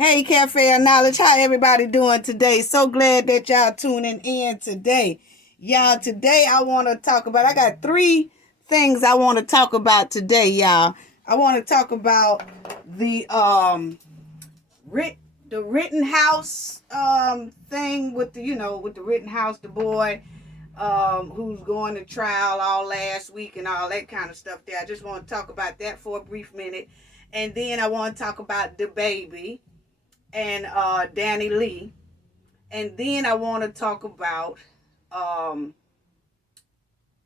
Hey, Cafe of Knowledge, how everybody doing today? So glad that y'all tuning in today. Y'all, today I want to talk about, I got three things I want to talk about today, y'all. I want to talk about the the Rittenhouse thing with with the Rittenhouse, the boy who's going to trial all last week and all that kind of stuff there. I just want to talk about that for a brief minute. And then I want to talk about DaBaby and DaniLeigh. And then I want to talk about um,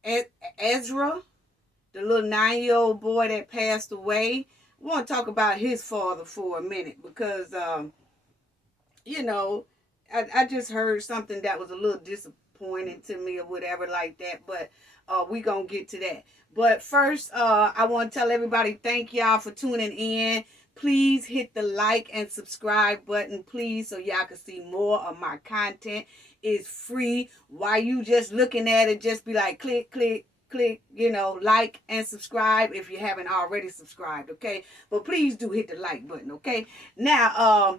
Ezra, the little 9-year-old boy that passed away. I want to talk about his father for a minute because, you know, I just heard something that was a little disappointing to me or whatever like that. But we going to get to that. But first, I want to tell everybody thank y'all for tuning in. Please hit the like and subscribe button, please, so y'all can see more of my content. It's free. While you just looking at it, just be like, click, click, click, like and subscribe if you haven't already subscribed, okay? But please do hit the like button, okay? Now,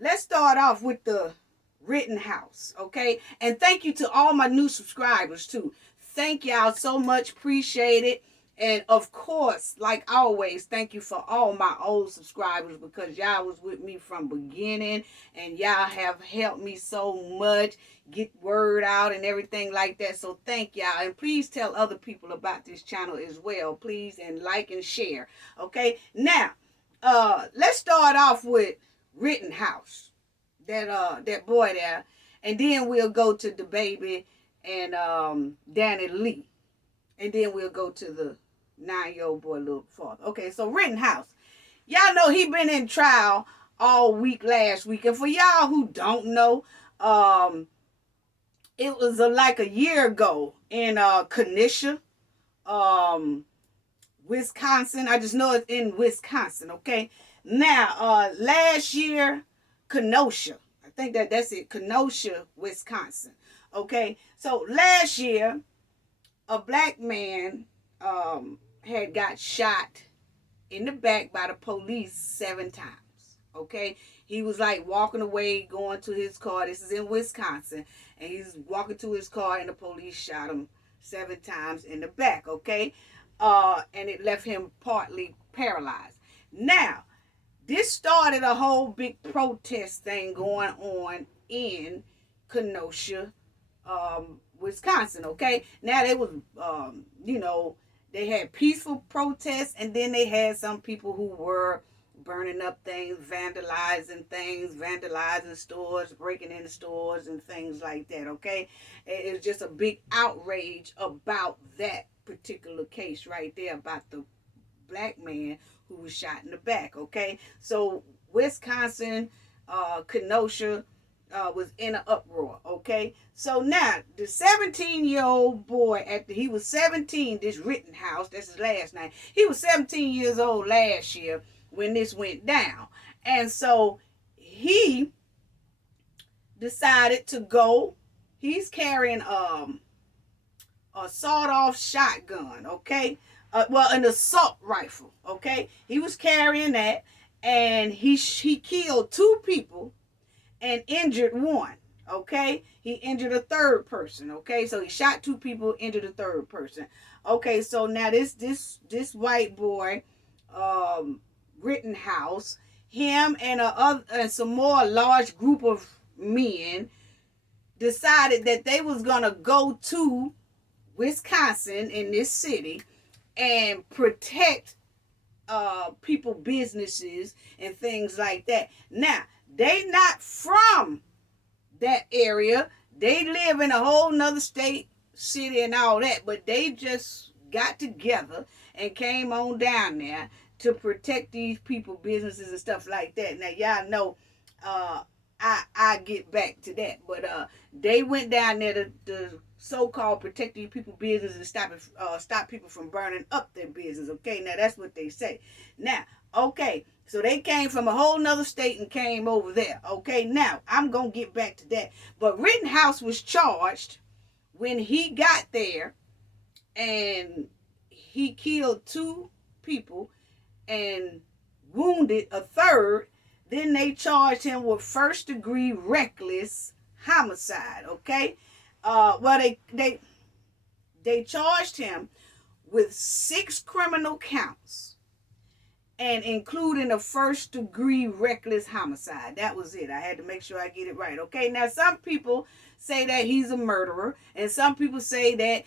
let's start off with the Rittenhouse, okay? And thank you to all my new subscribers, too. Thank y'all so much. Appreciate it. And of course, like always, thank you for all my old subscribers because y'all was with me from beginning and y'all have helped me so much get word out and everything like that. So thank y'all. And please tell other people about this channel as well, please, and like and share. Okay, now let's start off with Rittenhouse, that boy there, and then we'll go to DaBaby and DaniLeigh, and then we'll go to the 9-year-old boy a little farther. Okay, so Rittenhouse, y'all know he been in trial all week last week, and for y'all who don't know, it was like a year ago in Kenosha, Wisconsin. I just know it's in Wisconsin. Okay, now last year, Kenosha. I think that's it. Kenosha, Wisconsin. Okay, so last year, a black man had got shot in the back by the police 7 times. Okay, he was like walking away, going to his car. This is in Wisconsin, and he's walking to his car, and the police shot him 7 times in the back. Okay, and it left him partly paralyzed. Now, this started a whole big protest thing going on in Kenosha, Wisconsin. Okay, now they was, they had peaceful protests, and then they had some people who were burning up things, vandalizing stores, breaking into stores, and things like that. Okay, it was just a big outrage about that particular case right there about the black man who was shot in the back. Okay, so Wisconsin, Kenosha, was in an uproar. Okay, so now the 17-year-old boy, after he was 17, this Rittenhouse, that's his last name, he was 17 years old last year when this went down, and so he decided to go. He's carrying a sawed-off shotgun. Okay, well, an assault rifle. Okay, he was carrying that, and he killed 2 people and injured 1. Okay, he injured a 3rd person. Okay, so he shot 2 people, injured a 3rd person. Okay, so now this white boy, Rittenhouse, him and some more large group of men decided that they was gonna go to Wisconsin in this city and protect people, businesses, and things like that. Now, they not from that area. They live in a whole nother state, city, and all that, but they just got together and came on down there to protect these people, businesses, and stuff like that. Now, y'all know, I get back to that, but they went down there to so-called protect these people business and stop people from burning up their business. Okay, now that's what they say. Now, okay, so they came from a whole nother state and came over there. Okay, now I'm gonna get back to that. But Rittenhouse was charged when he got there, and he killed 2 people and wounded a 3rd. Then they charged him with first-degree reckless homicide. Okay, well they charged him with 6 criminal counts, and including a first-degree reckless homicide. That was it. I had to make sure I get it right. Okay, now some people say that he's a murderer, and some people say that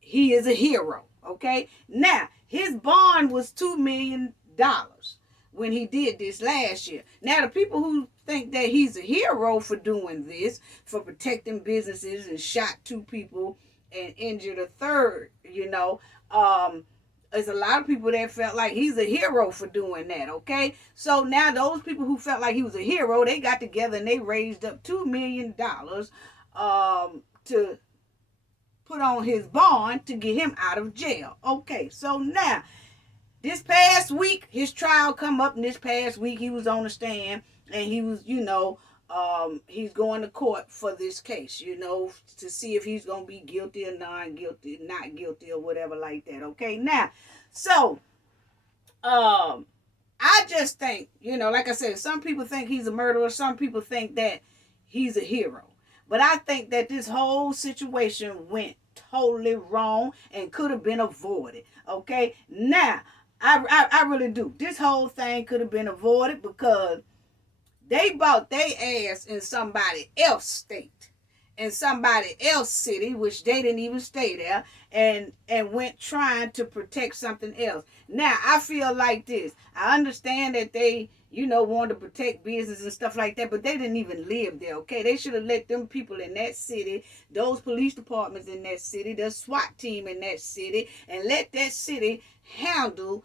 he is a hero. Okay, now his bond was $2 million when he did this last year. Now the people who think that he's a hero for doing this, for protecting businesses and shot 2 people and injured a third, there's a lot of people that felt like he's a hero for doing that. Okay, so now those people who felt like he was a hero, they got together and they raised up $2 million to put on his bond to get him out of jail. Okay, so now this past week, his trial come up, and this past week he was on the stand, and he was, he's going to court for this case, to see if he's going to be guilty or not guilty or whatever like that. Okay, now, so, I just think, like I said, some people think he's a murderer, some people think that he's a hero. But I think that this whole situation went totally wrong and could have been avoided. Okay, now, I really do. This whole thing could have been avoided because they bought their ass in somebody else's state, in somebody else's city, which they didn't even stay there, and went trying to protect something else. Now, I feel like this. I understand that they, wanted to protect business and stuff like that, but they didn't even live there, okay? They should have let them people in that city, those police departments in that city, the SWAT team in that city, and let that city handle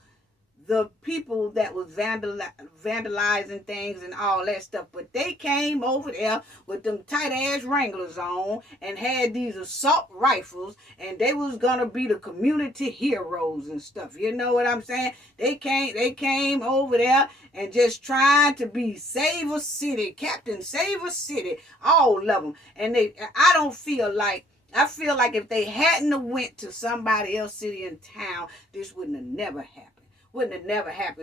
the people that was vandalizing things and all that stuff. But they came over there with them tight ass Wranglers on and had these assault rifles, and they was gonna be the community heroes and stuff. You know what I'm saying? They came over there and just trying to be Save a City, Captain Save a City, all of them. And I feel like if they hadn't have went to somebody else's city and town, this wouldn't have never happened.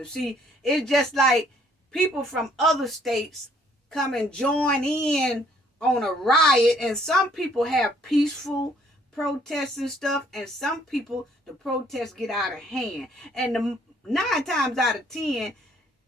See, it's just like people from other states come and join in on a riot, and some people have peaceful protests and stuff, and some people, the protests get out of hand. And 9 times out of 10,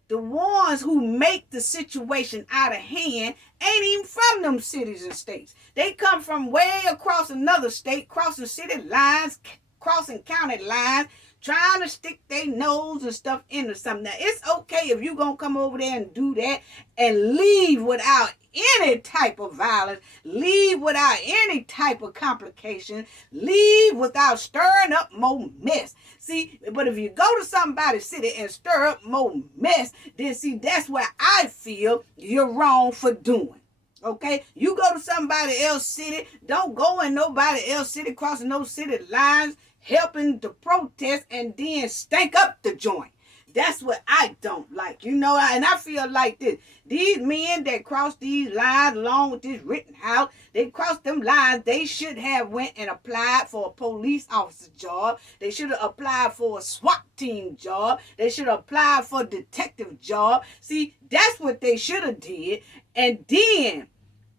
the ones who make the situation out of hand ain't even from them cities and states. They come from way across another state, crossing city lines, crossing county lines, trying to stick their nose and stuff into something. Now, it's okay if you're going to come over there and do that and leave without any type of violence, leave without any type of complication, leave without stirring up more mess. See, but if you go to somebody's city and stir up more mess, then see, that's where I feel you're wrong for doing. Okay, you go to somebody else's city, don't go in nobody else's city, crossing those city lines, helping to protest, and then stank up the joint. That's what I don't like, and I feel like this. These men that cross these lines along with this Rittenhouse, they crossed them lines. They should have went and applied for a police officer job. They should have applied for a SWAT team job. They should have applied for a detective job. See, that's what they should have did. And then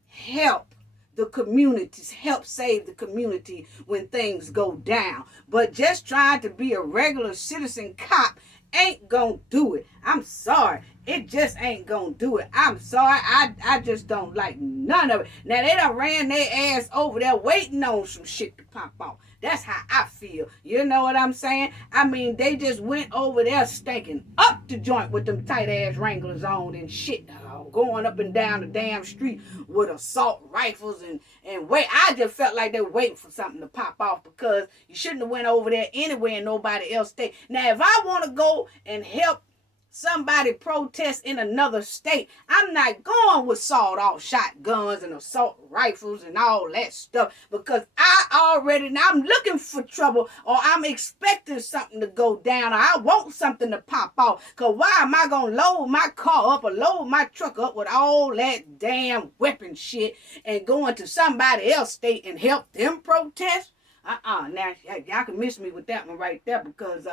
help the communities, help save the community when things go down. But just trying to be a regular citizen cop ain't gonna do it. I'm sorry. It just ain't gonna do it. I'm sorry. I just don't like none of it. Now, they done ran their ass over there waiting on some shit to pop off. That's how I feel. You know what I'm saying? I mean, they just went over there stinking up the joint with them tight ass Wranglers on and shit, going up and down the damn street with assault rifles and wait. I just felt like they were waiting for something to pop off, because you shouldn't have went over there anyway and nobody else stayed. Now, if I want to go and help somebody protest in another state, I'm not going with sawed-off shotguns and assault rifles and all that stuff, because I'm looking for trouble, or I'm expecting something to go down, or I want something to pop off. Because why am I going to load my car up or load my truck up with all that damn weapon shit and going to somebody else's state and help them protest? Now, y'all can miss me with that one right there, because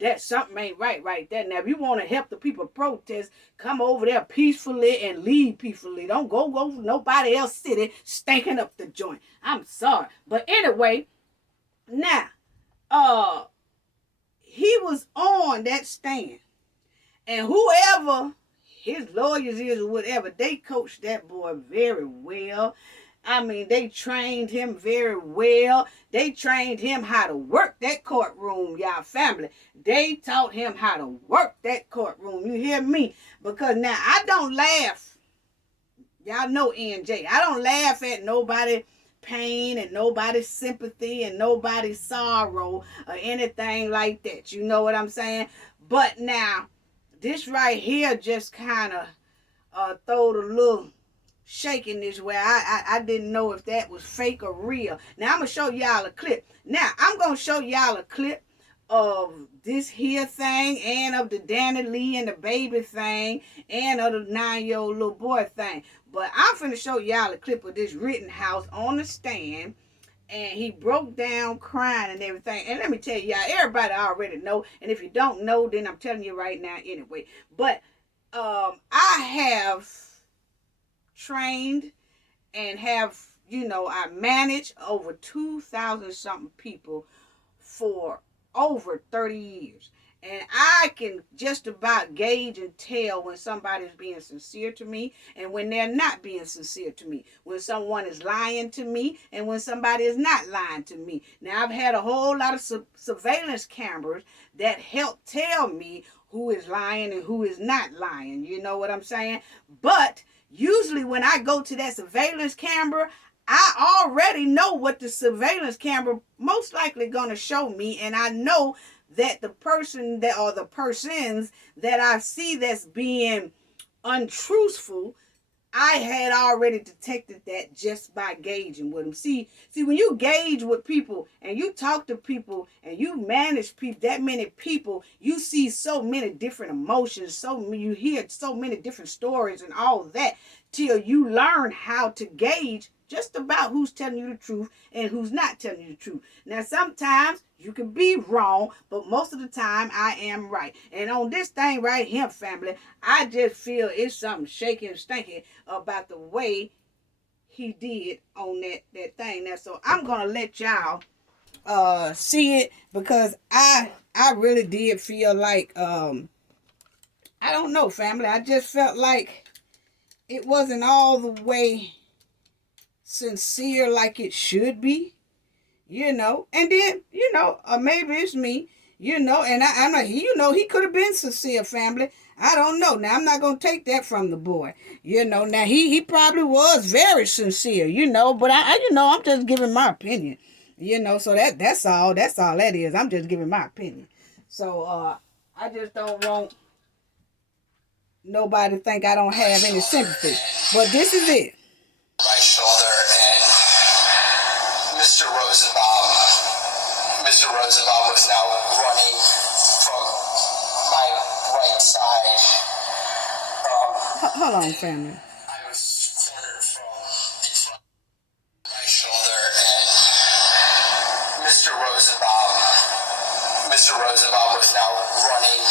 that something ain't right there. Now, if you want to help the people protest, come over there peacefully and leave peacefully. Don't go nobody else city stinking up the joint. I'm sorry. But anyway, now, he was on that stand. And whoever his lawyers is or whatever, they coached that boy very well. I mean, they trained him very well. They trained him how to work that courtroom, y'all family. They taught him how to work that courtroom. You hear me? Because now, I don't laugh. Y'all know NJ. I don't laugh at nobody pain and nobody's sympathy and nobody's sorrow or anything like that. You know what I'm saying? But now, this right here just kind of throwed a little shakiness where I didn't know if that was fake or real. Now, I'm going to show y'all a clip. Now, I'm going to show y'all a clip of this here thing and of the DaniLeigh and DaBaby thing and of the 9-year-old little boy thing. But I'm finna show y'all a clip of this Rittenhouse on the stand. And he broke down crying and everything. And let me tell y'all, everybody already know. And if you don't know, then I'm telling you right now anyway. But I have trained and have, I managed over 2,000 something people for over 30 years. And I can just about gauge and tell when somebody's being sincere to me and when they're not being sincere to me. When someone is lying to me and when somebody is not lying to me. Now, I've had a whole lot of surveillance cameras that help tell me who is lying and who is not lying. You know what I'm saying? But usually when I go to that surveillance camera, I already know what the surveillance camera most likely going to show me. And I know that the person that or the persons that I see that's being untruthful, I had already detected that just by gauging with them. See, when you gauge with people and you talk to people and you manage people, that many people, you see so many different emotions, you hear so many different stories and all that till you learn how to gauge just about who's telling you the truth and who's not telling you the truth. Now, sometimes you can be wrong, but most of the time I am right. And on this thing right here, family, I just feel it's something shaky and stinky about the way he did on that thing. Now, so I'm going to let y'all see it because I really did feel like, I don't know, family. I just felt like it wasn't all the way sincere like it should be, and then, maybe it's me, and I'm like, he could have been sincere, family. I don't know. Now, I'm not going to take that from the boy, now he probably was very sincere, but I'm just giving my opinion, so that's all that is. I'm just giving my opinion. So, I just don't want nobody to think I don't have any sympathy, but this is it. Right shoulder, and Mr. Rosenbaum was now running from my right side. Hold on, family. I was cornered from in front of my right shoulder, and Mr. Rosenbaum was now running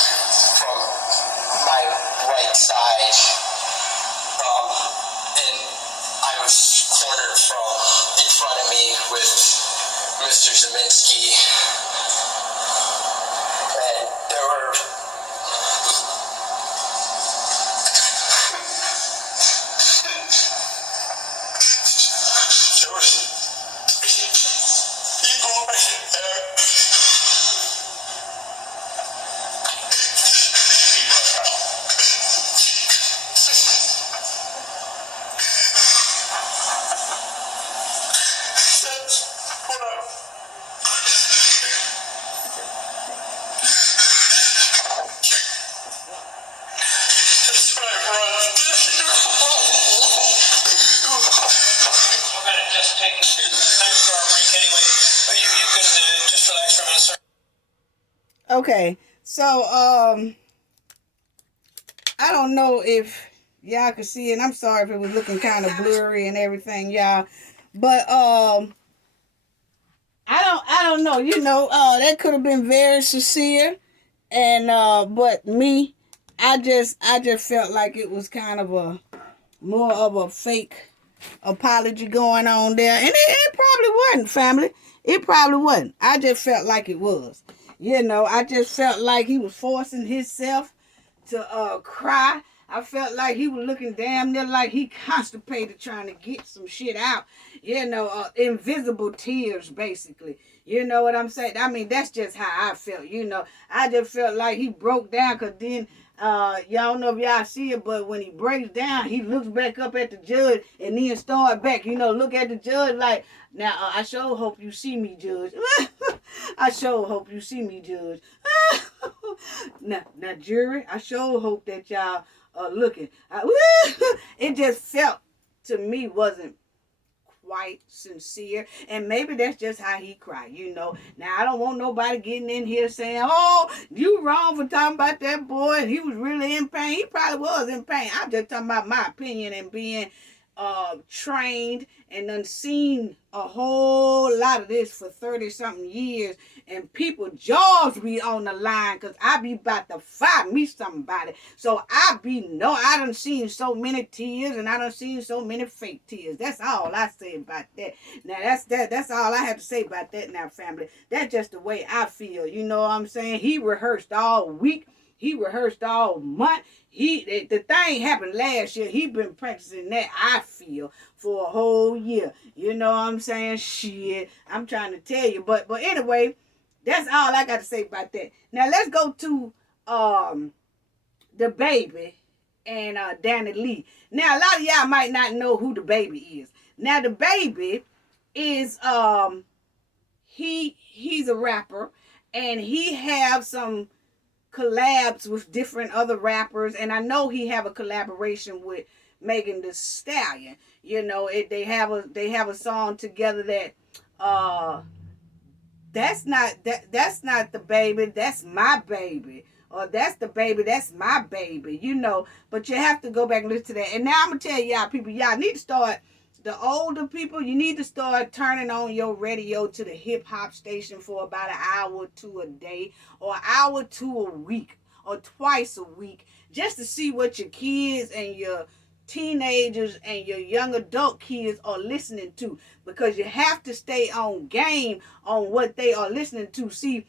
from my right side. And I was cornered from in front of me with Mr. Zeminski, and there were people right there. Okay, so I don't know if y'all could see it. I'm sorry if it was looking kind of blurry and everything, y'all. But I don't know. That could have been very sincere. And but me, I just felt like it was kind of a more of a fake apology going on there. And it probably wasn't, family. It probably wasn't. I just felt like it was. I just felt like he was forcing himself to cry. I felt like he was looking damn near like he constipated trying to get some shit out. Invisible tears, basically. You know what I'm saying? I mean, that's just how I felt. I just felt like he broke down because then y'all don't know if y'all see it, but when he breaks down, he looks back up at the judge and then start back, look at the judge like, now, I sure hope you see me, judge. I sure hope you see me, judge. now, jury, I sure hope that y'all are looking. It just felt to me wasn't quite sincere, and maybe that's just how he cried. Now I don't want nobody getting in here saying, oh, you wrong for talking about that boy, he was really in pain. He probably was in pain. I'm just talking about my opinion and being trained and done seen a whole lot of this for 30 something years, and people jaws be on the line because I be about to fight me somebody. So I done seen so many tears, and I done seen so many fake tears. That's all I say about that. Now that's all I have to say about that now, family. That's just the way I feel. You know what I'm saying? He rehearsed all week. He rehearsed all month. The thing happened last year. He been practicing that, I feel, for a whole year. You know what I'm saying? Shit. I'm trying to tell you. But anyway, that's all I got to say about that. Now let's go to DaBaby and DaniLeigh. Now a lot of y'all might not know who DaBaby is. Now DaBaby is he's a rapper, and he have some collabs with different other rappers, and I know he have a collaboration with Megan Thee Stallion. They have a song together that that's not DaBaby, that's my baby, or that's DaBaby, that's my baby. But you have to go back and listen to that. And now I'm gonna tell y'all, people, y'all need to start. The older people, you need to start turning on your radio to the hip hop station for about an hour or two a day, or an hour or two a week, or twice a week, just to see what your kids and your teenagers and your young adult kids are listening to, because you have to stay on game on what they are listening to. See,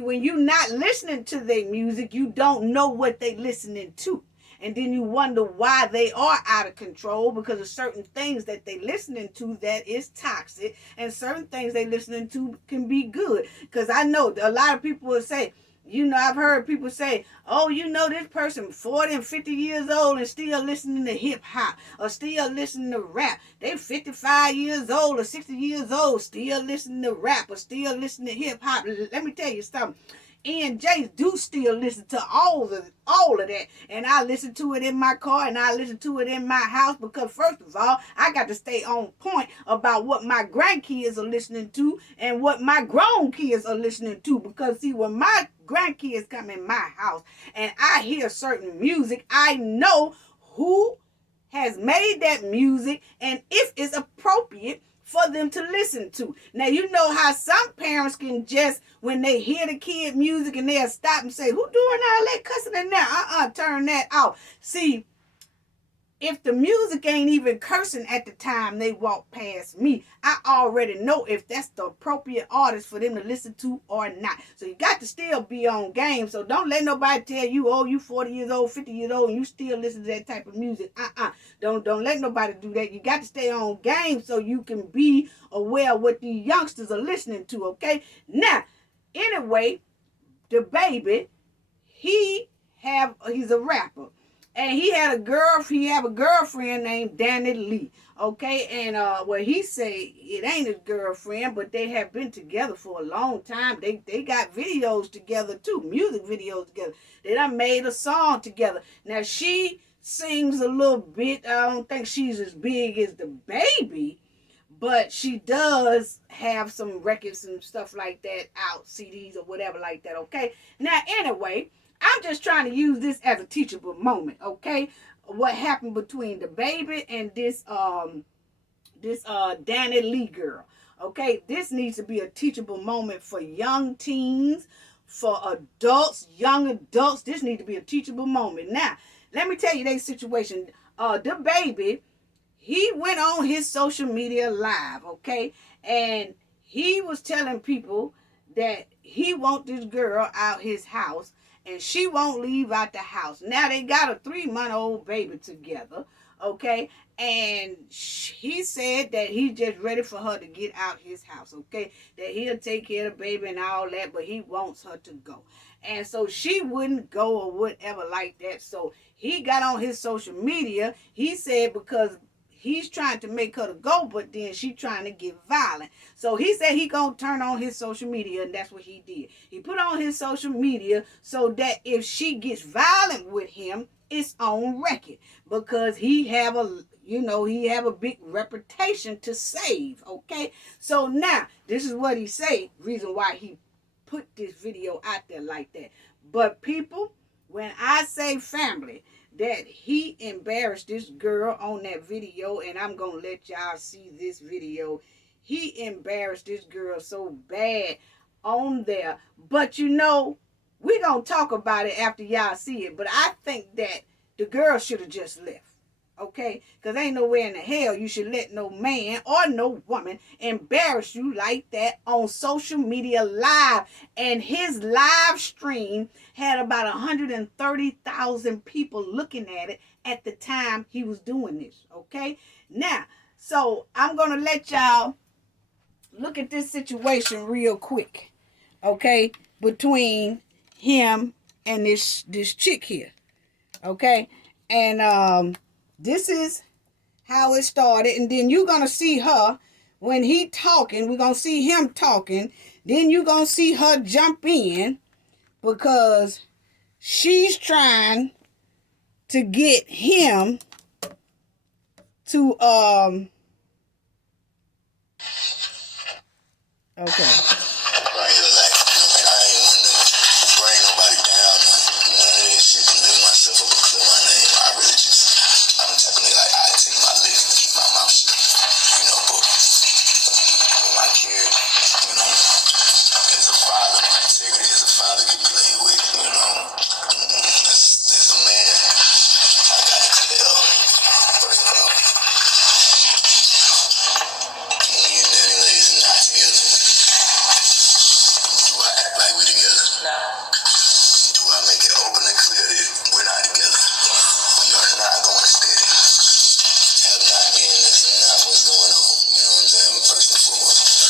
when you're not listening to their music, you don't know what they listening to. And then you wonder why they are out of control, because of certain things that they listening to that is toxic, and certain things they listening to can be good. Because I know a lot of people will say, I've heard people say, oh, this person 40 and 50 years old and still listening to hip hop, or still listening to rap. They 55 years old or 60 years old, still listening to rap, or still listening to hip hop. Let me tell you something. Jace do still listen to all of that, and I listen to it in my car, and I listen to it in my house, because first of all, I got to stay on point about what my grandkids are listening to and what my grown kids are listening to. Because see, when my grandkids come in my house and I hear certain music, I know who has made that music and if it's appropriate for them to listen to. Now, you know how some parents can just, when they hear the kid music, and they'll stop and say, who doing all that cussing in there? Turn that off. See, if the music ain't even cursing at the time they walk past me, I already know if that's the appropriate artist for them to listen to or not. So you got to still be on game. So don't let nobody tell you, oh, you 40 years old, 50 years old, and you still listen to that type of music. Don't let nobody do that. You got to stay on game so you can be aware of what these youngsters are listening to, okay? Now, anyway, DaBaby, he's a rapper. And he have a girlfriend named DaniLeigh. Okay, and he say it ain't his girlfriend, but they have been together for a long time. They got videos together too, music videos together. They done made a song together. Now she sings a little bit. I don't think she's as big as DaBaby, but she does have some records and stuff like that out, CDs or whatever like that. Okay, now anyway, I'm just trying to use this as a teachable moment, okay? What happened between DaBaby and this DaniLeigh girl, okay? This needs to be a teachable moment for young teens, for adults, young adults. This need to be a teachable moment. Now, let me tell you their situation. DaBaby, he went on his social media live, okay? And he was telling people that he want this girl out his house and she won't leave out the house. Now they got a 3-month-old baby together, okay? And he said that he's just ready for her to get out his house, okay? That he'll take care of the baby and all that, but he wants her to go. And so she wouldn't go or whatever like that. So he got on his social media. He said because he's trying to make her to go, but then she trying to get violent. So he said he gonna turn on his social media, and that's what he did. He put on his social media so that if she gets violent with him, it's on record, because he have a big reputation to save. Okay, so now this is what he say. Reason why he put this video out there like that. But people, when I say family, that he embarrassed this girl on that video, and I'm gonna let y'all see this video. He embarrassed this girl so bad on there. But we gonna talk about it after y'all see it. But I think that the girl should have just left. Okay? Because ain't nowhere in the hell you should let no man or no woman embarrass you like that on social media live. And his live stream had about 130,000 people looking at it at the time he was doing this. Okay? Now, so I'm going to let y'all look at this situation real quick. Okay? Between him and this chick here. Okay? And this is how it started. And then you're going to see her when he talking. We're going to see him talking. Then you're going to see her jump in because she's trying to get him to, okay.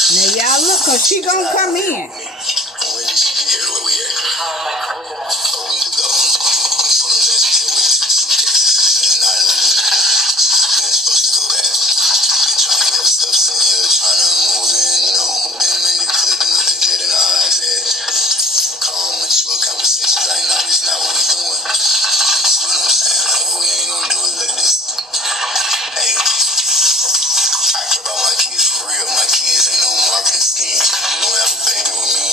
Now y'all look, cause she gonna come in. My kids ain't no marketing scheme. You don't have a baby with me.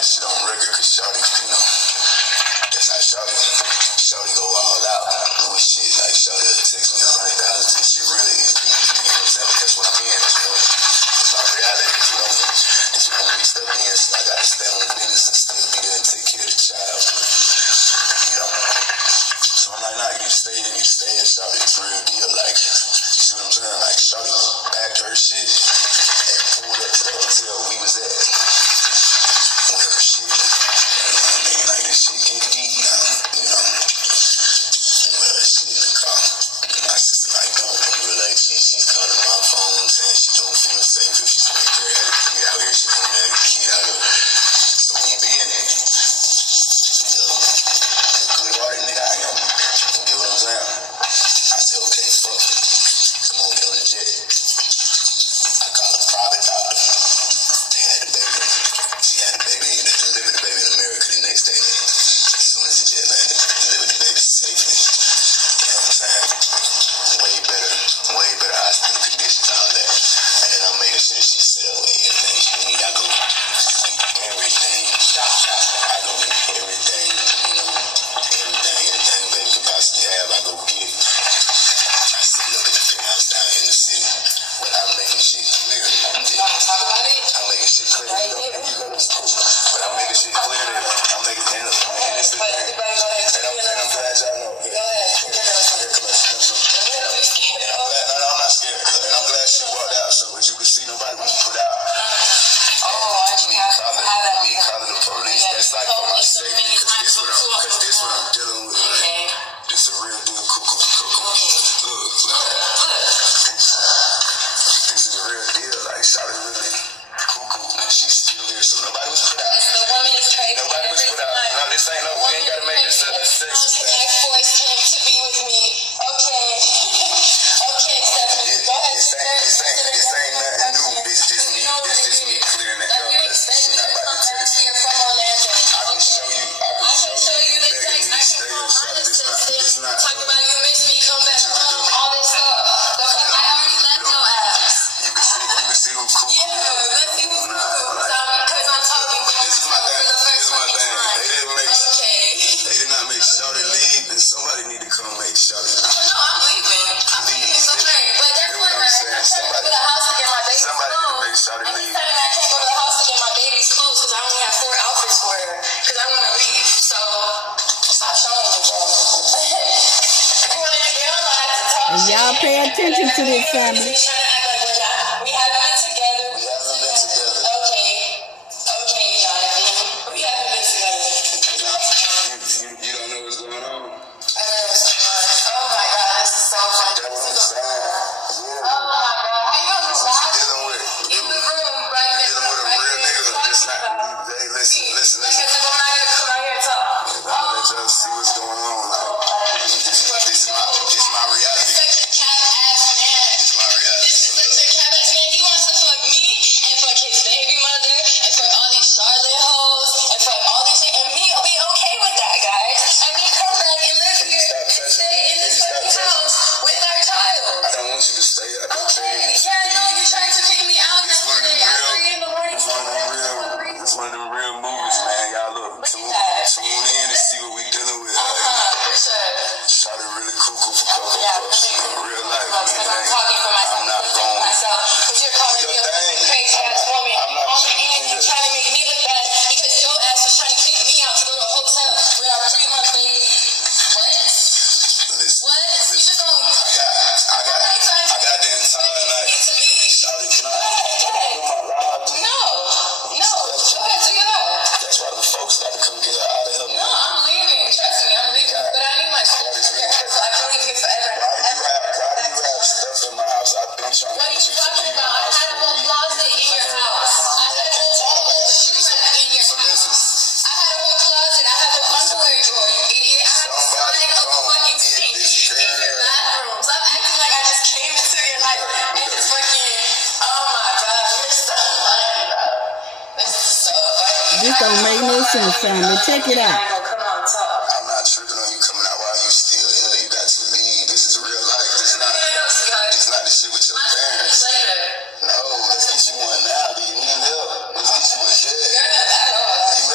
this shit on record, cause Shawty, you know, that's how Shawty go all out with shit. Like Shawty will text me 100,000 and shit really is deep. You know what I'm saying? But that's what I'm in. It's my reality. It's what I'm mixed up in. So I gotta stay on the business and still be there and take care of the child. You know. So I'm like, nah, you need to stay in Shawty. It's real deal. Like, you see what I'm saying? Like Shawty backed her shit and pulled up to the hotel we was at. With her shit. You know what I mean? Like this shit get deep now. You know. With her shit in the car. My sister like, don't relax. She's calling my phone saying she don't feel safe if she stay here. Had a kid out here. She didn't have a kid out here. So we being the good hearted nigga I am. You get what I'm saying? I said, okay, fuck it. Come on, get on the jet. I called a private doctor. They had the baby. She had the baby. They delivered the baby in America the next day. As soon as the jet landed, delivered the baby safely. You know what I'm saying? Way better hospital conditions, all that. And then I'm making sure she set up everything she need. I go get everything. I go get everything, you know, anything the baby could possibly have, I go get it. I sit up at the penthouse down in the city. But I'm making shit clear. I'm making shit clear. But I'm making shit clear that I'm making it up. And it's the thing. And I'm glad y'all know. Go ahead. I'm not scared. And I'm glad she walked out. So as you can see, nobody was put out. Me calling the police, that's like for my safety. Cause this what I'm dealing with. This a real deal cuckoo. Look. This is a real deal. Like Shawty really cuckoo and she's still here. So nobody was put out. Nobody was put out. No, this ain't no, we ain't gotta make this a sexist thing. I forced him to be with me. Okay. Okay, Stephanie. Go ahead. This ain't nothing new. This just me clearing that up. She not about to tell you. I can show you the text. I can prove It's not. Talk about you miss me, come back home, all this stuff. Because I already left your ass. You can see who cool. Yeah, let's see who's cool. Because I'm talking to This is my thing. Okay. They did not make Shawty leave, and somebody need to come make Shawty leave. No, I'm leaving. I'm leaving somewhere. But that's what I'm saying. I'm trying to go to the house to get my baby's Somebody need to make Shawty clothes. leave. I can't go to the house to get my baby's clothes because I only have 4 outfits for her. Because I want to leave. So, stop showing me, bro. If you want to get on, I have to talk And shit. y'all pay attention to this family. We haven't been together. We haven't been together. Okay, Jonathan. We haven't been together. You don't know what's going on. Oh my God, this is so funny. That's what I'm saying. Oh my God, how you gonna That's what you dealing with. in the room right You're dealing with a real nigga. It's not. Hey, listen. Because if I'm not gonna come out here and talk. Let y'all see what's going on. Like, this is my reality. Such a cat-ass man. This is my reality. This is such a cat-ass man. He wants to fuck me and fuck his baby mother and fuck all these Charlotte hoes and fuck all these shit. And me be okay with that, guys. And me come back and live here and stay in this fucking house with our child. I don't want you to stay up. Okay. Yeah, no, you tried to kick me out yesterday at 3 in the morning. It's one of them real movies, man. Y'all look. Tune in and see what we dealing with. For sure. Shawty really cuckoo for Cocoa Yeah, Puffs in real life. because I'm talking for myself. I'm not going. Because you're calling me a crazy ass woman. I'm not On the end, you're trying to make me look bad because your ass was trying to kick me out to go to a hotel with our 3-month baby. What? Listen. What? You just don't. I got the entire night. To me. Shawty, can I Go ahead. do my live? No. Go ahead, do your live. That's why the folks got to come get her out of here, No, man. I'm leaving. Trust me, I'm leaving. But I need my shit so I can leave here forever. Why do you have stuff in my house? I've been trying What to are get you you to talking leave about? my I house had a for a whole week. closet in your house. I had a whole closet in your So listen. house. I had a whole closet. I have an underwear drawer, you idiot. I have a Somebody sign of a come fucking get sink this in your girl. bathroom. Stop acting like I just came into your life and just fucking. Oh my God, you're so funny, bro. This is so funny. This don't make no sense, family. Check it out. Come on, talk. I'm not tripping on you coming out while you still here. You got to leave. This is real life. This is not the shit with your parents. No, let's get you one now. Do you need help? Let's get you one shit. You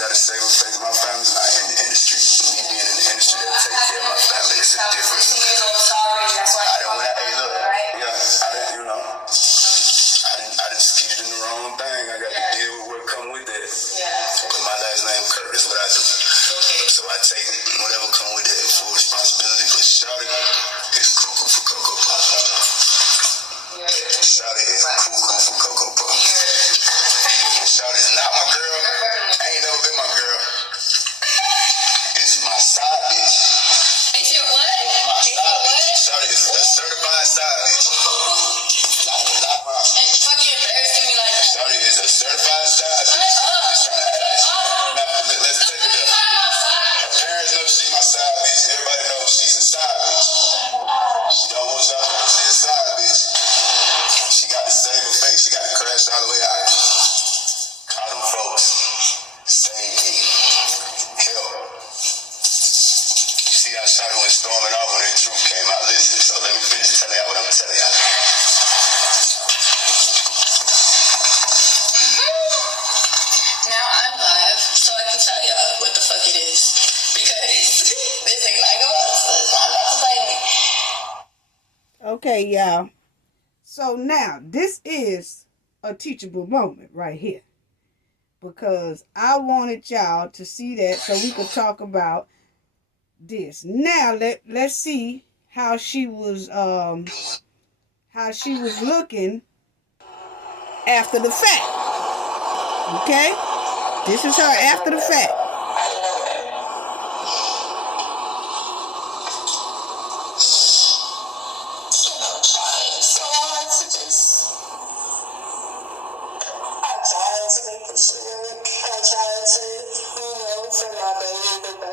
gotta save a face. My family's not in the industry. Me being in the industry that take care of my family, it's a difference. I don't want to, hey, look, yeah, I didn't, you know, I didn't skewed in the wrong thing. I got to deal with what come with that. But my last name Kurt is what I do. So I take whatever come with that full responsibility. But Shawty is cuckoo for Cocoa Puff. Shawty is cuckoo for Cocoa Puff. Shawty is not my girl. Ain't never been my girl. It's my side bitch. It's your what? My side bitch. Shawty is a certified side bitch. And fucking embarrassing me like that. Shawty is a certified side bitch. Just trying to act like now, let's take it there. Her parents know she's my side bitch. Everybody knows she's a side bitch. She don't want y'all to know she's a side bitch. She got to save her face. She got to crash all the way out. Call them folks. Save me. Help. You see how Shawty went storming off when the truth came out. Listen, so let me finish telling y'all what I'm telling y'all. Now I'm live, so I can tell y'all what the fuck it is. Because this ain't like a bus, so it's not about to play me. Okay, y'all. So now, this is a teachable moment right here. Because I wanted y'all to see that so we could talk about this. Now, let's see how she was looking after the fact. Okay? This is her after the fact.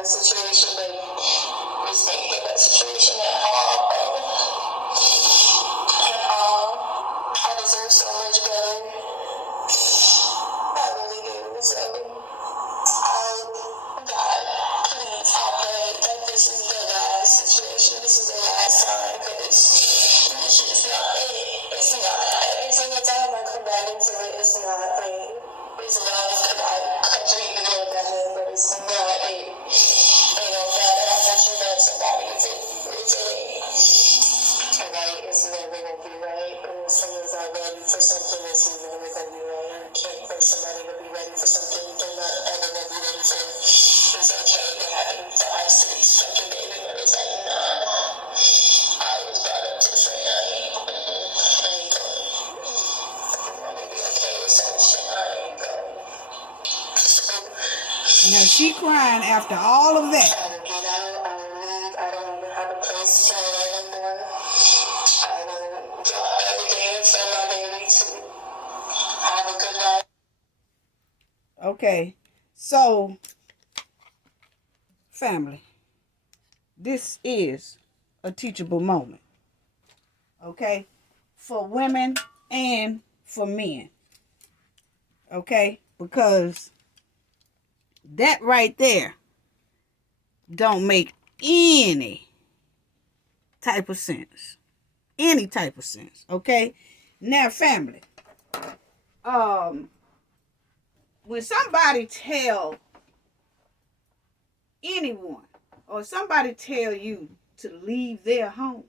Situation, but this ain't the best situation at all, bro. At all. I deserve so much better. I really do. So, God, please, I pray that this is the last situation. This is the last time, because this shit's not it. It's not. Every single time I come back into it, it's not it. It's not because I completely love that man, but it's not it. You know, that I want you to love somebody. It's right. It's never going to be right. When someone's not ready for something, it's never going to be right. You can't force somebody to be ready for something they're not ever going to be ready for. It's okay to having 5, 6 fucking baby mothers. Like, nah. I was brought up different. I ain't going. I'm going to be okay with some shit. I ain't going. Now she crying after all of that. I don't get out, I don't leave, I don't even have a place to live anymore. I don't drop everything for my baby to have a good life. Okay, so family, this is a teachable moment. Okay, for women and for men. Okay, because that right there don't make any type of sense. Any type of sense. Okay? Now, family. When somebody tell anyone or somebody tell you to leave their home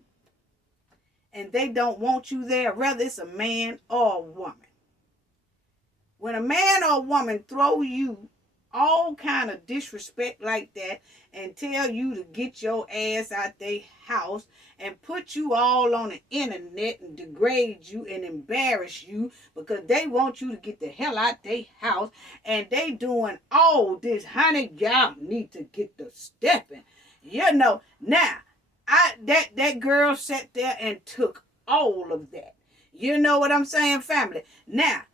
and they don't want you there, whether it's a man or a woman. When a man or a woman throw you all kind of disrespect like that and tell you to get your ass out their house and put you all on the internet and degrade you and embarrass you because they want you to get the hell out their house and they doing all this, honey, y'all need to get the stepping. You know, now, that girl sat there and took all of that. You know what I'm saying, family? Now,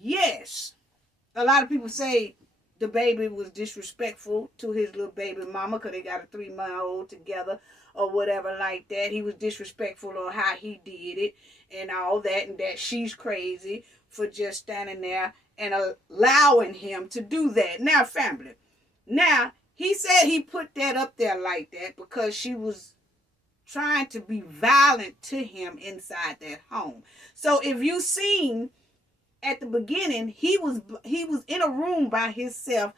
yes, a lot of people say DaBaby was disrespectful to his little baby mama because they got a 3-month-old together or whatever like that. He was disrespectful on how he did it and all that, and that she's crazy for just standing there and allowing him to do that. Now, family, now, he said he put that up there like that because she was trying to be violent to him inside that home. So if you seen at the beginning, he was in a room by himself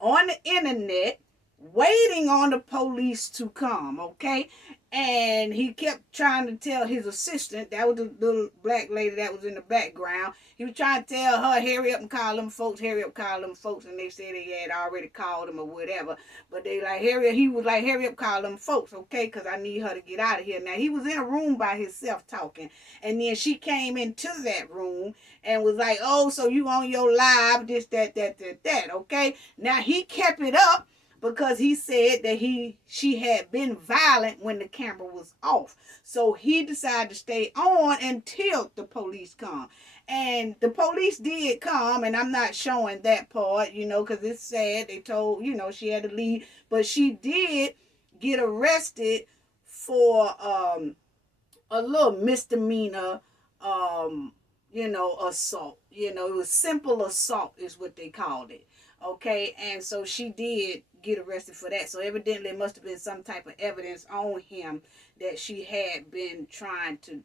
on the internet waiting on the police to come, okay? And he kept trying to tell his assistant, that was the little black lady that was in the background, he was trying to tell her, hurry up and call them folks, hurry up, call them folks, and they said they had already called them or whatever, but they like, he was like, hurry up, call them folks, okay, because I need her to get out of here. Now, he was in a room by himself talking, and then she came into that room and was like, oh, so you on your live, this, that, okay? Now, he kept it up, because he said that she had been violent when the camera was off. So he decided to stay on until the police come. And the police did come, and I'm not showing that part, because it's sad. They told, she had to leave. But she did get arrested for a little misdemeanor, assault. It was simple assault is what they called it. Okay, and so she did get arrested for that. So evidently it must have been some type of evidence on him that she had been trying to,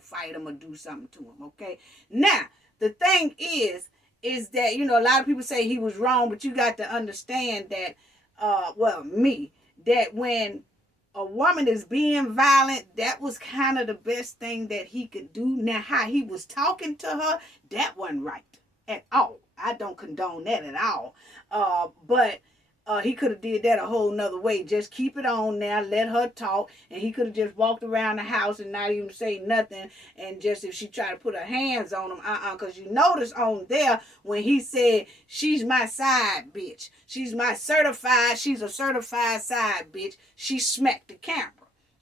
fight him or do something to him. Okay, now the thing is that, a lot of people say he was wrong, but you got to understand that, that when a woman is being violent, that was kind of the best thing that he could do. Now, how he was talking to her, that wasn't right at all. I don't condone that at all. But he could have did that a whole nother way. Just keep it on now, let her talk, and he could have just walked around the house and not even say nothing, and just if she tried to put her hands on him, because you notice on there when he said, she's my side bitch. She's a certified side bitch. She smacked the camera.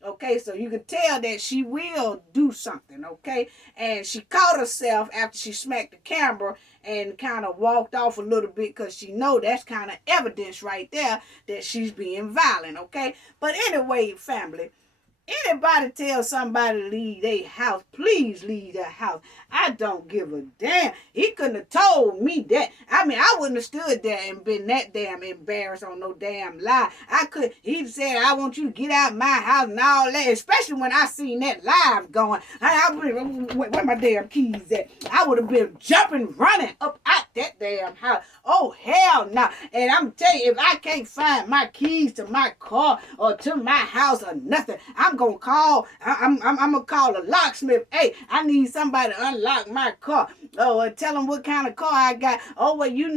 Okay, so you could tell that she will do something, okay? And she caught herself after she smacked the camera and kind of walked off a little bit because she know that's kind of evidence right there that she's being violent, okay? But anyway, family, anybody tell somebody to leave their house, please leave their house. I don't give a damn. He couldn't have told me that. I mean, I wouldn't have stood there and been that damn embarrassed on no damn lie. He said, I want you to get out of my house and all that, especially when I seen that live going. Where my damn keys at? I would have been jumping, running up out that damn house. Oh, hell no. And I'm telling you, if I can't find my keys to my car or to my house or nothing, I'm going to call a locksmith. Hey, I need somebody to unlock my car. Oh, tell them what kind of car I got. Oh, well, you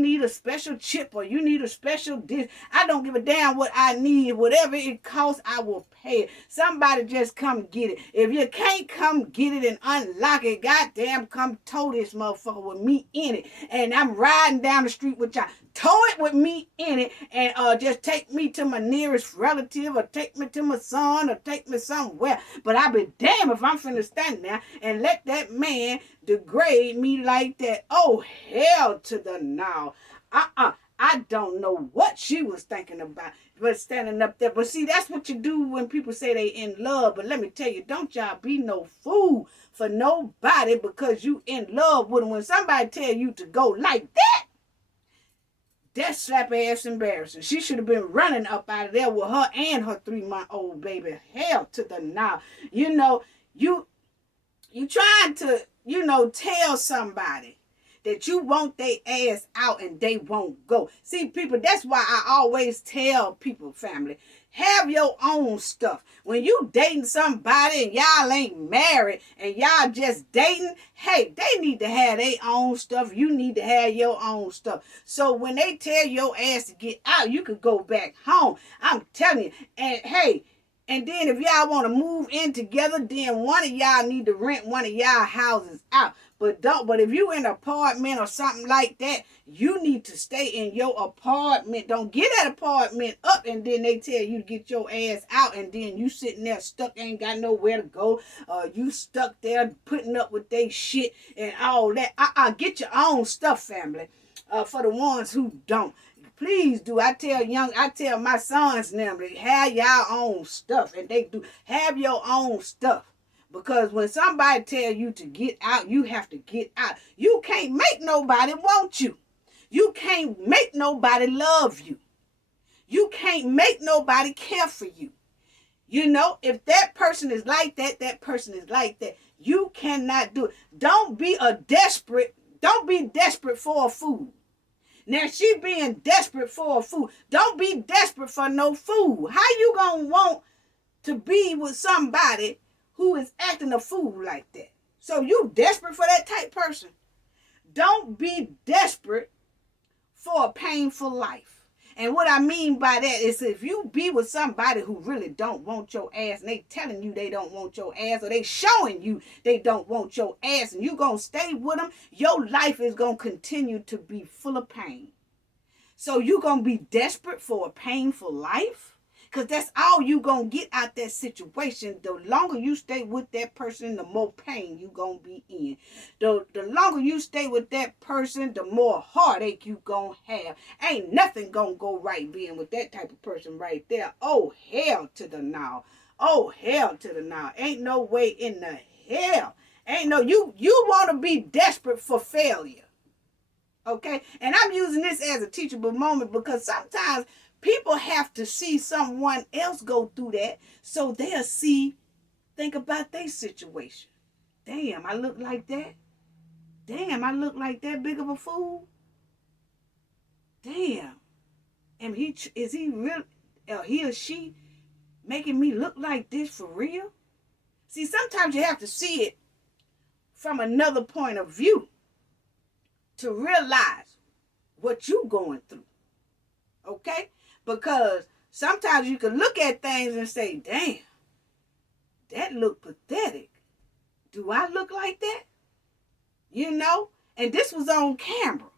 need a special chip or you need a special disc. I don't give a damn what I need. Whatever it costs, I will pay it. Somebody just come get it. If you can't come get it and unlock it, goddamn, come tow this motherfucker with me in it. And I'm riding down the street with y'all. Tow it with me in it and just take me to my nearest relative or take me to my son or take me somewhere. But I be damn if I'm finna stand there and let that man degrade me like that. Oh, hell to the no. I don't know what she was thinking about, but standing up there. But see, that's what you do when people say they in love. But let me tell you, don't y'all be no fool for nobody because you in love with them. When somebody tell you to go like that, that's slap ass embarrassing. She should have been running up out of there with her and her 3-month-old baby. Hell to the now. You trying to, tell somebody that you want their ass out and they won't go. See, people, that's why I always tell people, family, have your own stuff. When you dating somebody and y'all ain't married and y'all just dating, hey, they need to have their own stuff. You need to have your own stuff. So when they tell your ass to get out, you could go back home. I'm telling you. And hey, and then if y'all want to move in together, then one of y'all need to rent one of y'all houses out. But if you in an apartment or something like that, you need to stay in your apartment. Don't get that apartment up and then they tell you to get your ass out and then you sitting there stuck, ain't got nowhere to go. You stuck there putting up with they shit and all that. Get your own stuff, family. For the ones who don't. Please do. I tell my sons now, have y'all own stuff. And they do. Have your own stuff. Because when somebody tell you to get out, you have to get out. You can't make nobody want you. You can't make nobody love you. You can't make nobody care for you. If that person is like that, that person is like that. You cannot do it. Don't be desperate for a fool. Now she being desperate for a fool. Don't be desperate for no fool. How you gonna want to be with somebody who is acting a fool like that? So you desperate for that type person. Don't be desperate for a painful life. And what I mean by that is if you be with somebody who really don't want your ass and they telling you they don't want your ass, or they showing you they don't want your ass, and you gonna stay with them, your life is gonna continue to be full of pain. So you gonna be desperate for a painful life? Because that's all you gonna get out that situation. The longer you stay with that person, the more pain you gonna be in. The longer you stay with that person, the more heartache you gonna have. Ain't nothing gonna go right being with that type of person right there. Oh, hell to the no. Oh, hell to the no. Ain't no way in the hell. Ain't no, you wanna be desperate for failure. Okay? And I'm using this as a teachable moment because sometimes people have to see someone else go through that so they'll think about their situation. Damn, I look like that? Damn, I look like that big of a fool? Damn. And is he real? He or she making me look like this for real? See, sometimes you have to see it from another point of view to realize what you going through. Okay? Because sometimes you can look at things and say, damn, that look pathetic. Do I look like that? You know? And this was on camera.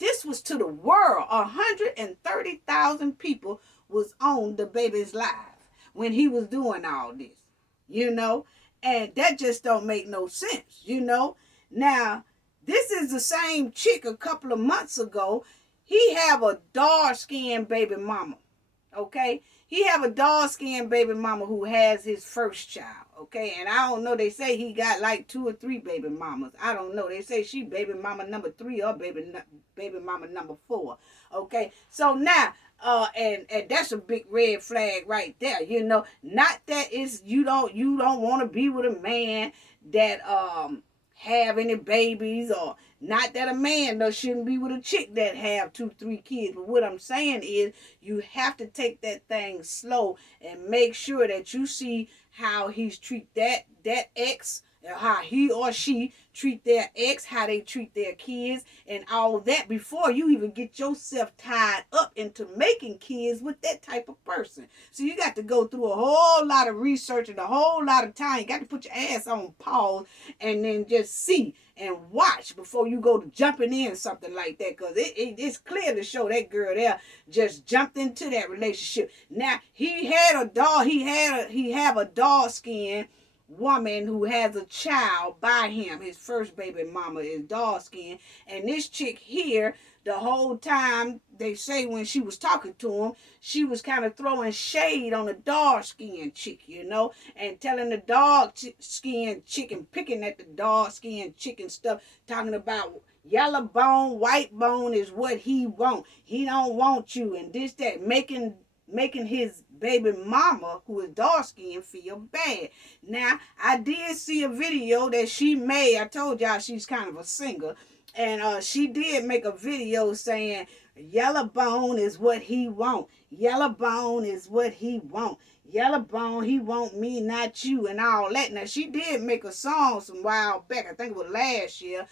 This was to the world. 130,000 people was on DaBaby's live when he was doing all this. You know? And that just don't make no sense. You know? Now, this is the same chick a couple of months ago. He have a dark-skinned baby mama, okay? He have a dark-skinned baby mama who has his first child, okay? And I don't know, they say he got like 2 or 3 baby mamas. I don't know. They say she baby mama number 3 or baby mama number 4, okay? So now, and that's a big red flag right there, you know? Not that it's, you don't want to be with a man that, have any babies, or not that a man though shouldn't be with a chick that have 2, 3 kids. But what I'm saying is you have to take that thing slow and make sure that you see how he's treat that ex, how he or she treat their ex, how they treat their kids, and all that before you even get yourself tied up into making kids with that type of person. So you got to go through a whole lot of research and a whole lot of time. You got to put your ass on pause and then just see and watch before you go to jumping in something like that, because it's clear to show that girl there just jumped into that relationship. Now he have a dark skin woman who has a child by him. His first baby mama is dark skinned, and this chick here, the whole time, they say when she was talking to him, she was kind of throwing shade on the dark skinned chick, you know, and telling the dark skinned chick and picking at the dark skinned chick and stuff, talking about yellow bone, white bone is what he want. He don't want you, and this, that, making his baby mama, who is dark-skinned, feel bad. Now, I did see a video that she made. I told y'all she's kind of a singer. And she did make a video saying, yellow bone is what he want. Yellow bone is what he want. Yellow bone, he want me, not you, and all that. Now, she did make a song some while back, I think it was last year,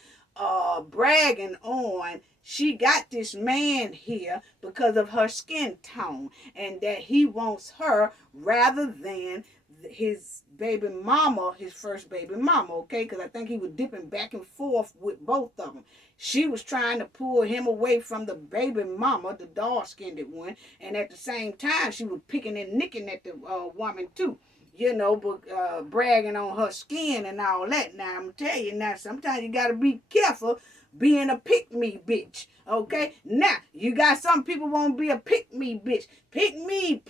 bragging on she got this man here because of her skin tone, and that he wants her rather than his baby mama, his first baby mama, okay? Because I think he was dipping back and forth with both of them. She was trying to pull him away from the baby mama, the dark-skinned one, and at the same time, she was picking and nicking at the woman too. You know, but bragging on her skin and all that. Now, I'm going to tell you now, sometimes you got to be careful being a pick-me bitch, okay? Now, you got some people want to be a pick-me bitch. Pick me,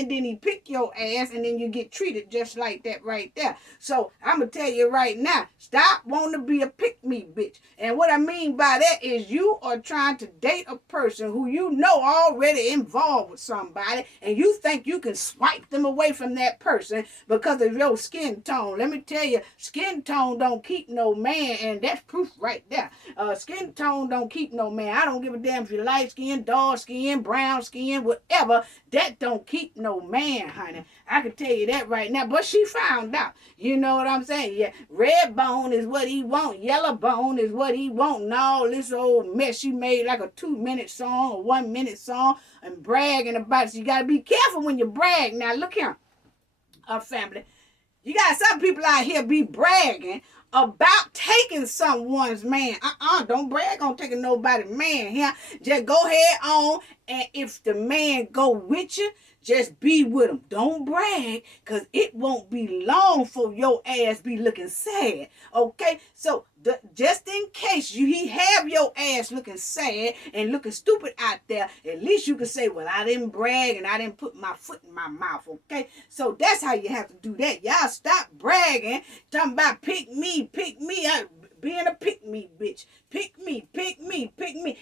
and then he pick your ass, and then you get treated just like that right there. So, I'm going to tell you right now, stop wanting to be a pick-me bitch. And what I mean by that is you are trying to date a person who you know already involved with somebody, and you think you can swipe them away from that person because of your skin tone. Let me tell you, skin tone don't keep no man, and that's proof right there. Skin tone don't keep no man. I don't give a damn if you're light skin, dark skin, brown skin, whatever. That don't keep no man, honey. I can tell you that right now. But she found out. You know what I'm saying? Yeah, red bone is what he want. Yellow bone is what he want. And all this old mess she made like a 2-minute song or 1-minute song and bragging about it. So you got to be careful when you brag. Now, look here, family. You got some people out here be bragging about taking someone's man. Don't brag on taking nobody's man here. Just go ahead on, and if the man go with you, just be with him. Don't brag, because it won't be long for your ass be looking sad. Okay? So, just in case he have your ass looking sad and looking stupid out there, at least you can say, well, I didn't brag and I didn't put my foot in my mouth. Okay? So, that's how you have to do that. Y'all stop bragging, talking about pick me, being a pick-me bitch. Pick me.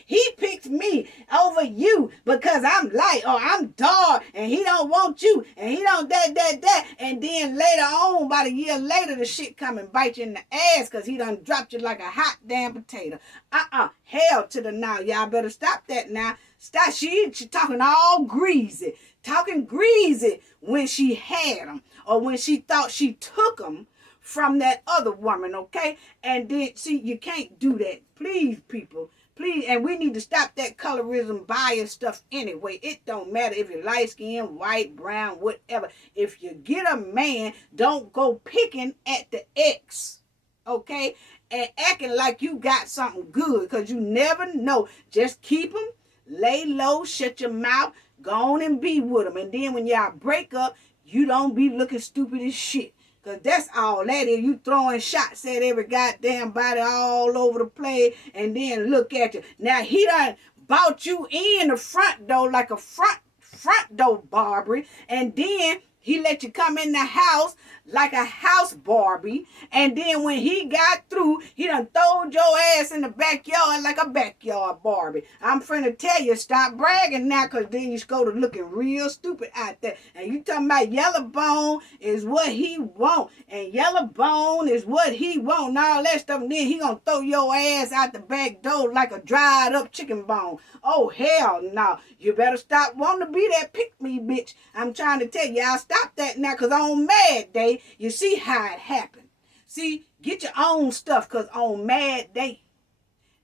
He picked me over you because I'm light or I'm dark and he don't want you and he don't that. And then later on, about a year later, the shit come and bite you in the ass because he done dropped you like a hot damn potato. Hell to the now. Y'all better stop that now. Stop. She talking all greasy. Talking greasy when she had him or when she thought she took him from that other woman, okay? And then, see, you can't do that. Please, people. Please. And we need to stop that colorism bias stuff anyway. It don't matter if you're light skinned, white, brown, whatever. If you get a man, don't go picking at the ex, okay? And acting like you got something good, because you never know. Just keep them, lay low, shut your mouth, go on and be with them. And then when y'all break up, you don't be looking stupid as shit. Because that's all that is. You throwing shots at every goddamn body all over the place. And then look at you. Now, he done bought you in the front door like a front door Barbie. And then he let you come in the house like a house Barbie. And then when he got through, he done throwed your ass in the backyard like a backyard Barbie. I'm finna tell you, stop bragging now, because then you go to looking real stupid out there. And you talking about yellow bone is what he want. And yellow bone is what he want. And all that stuff. And then he gonna throw your ass out the back door like a dried up chicken bone. Oh, hell no. You better stop wanting to be that pick-me bitch. I'm trying to tell y'all, stop that now, because on Mad Day, you see how it happened. See, get your own stuff, because on Mad Day,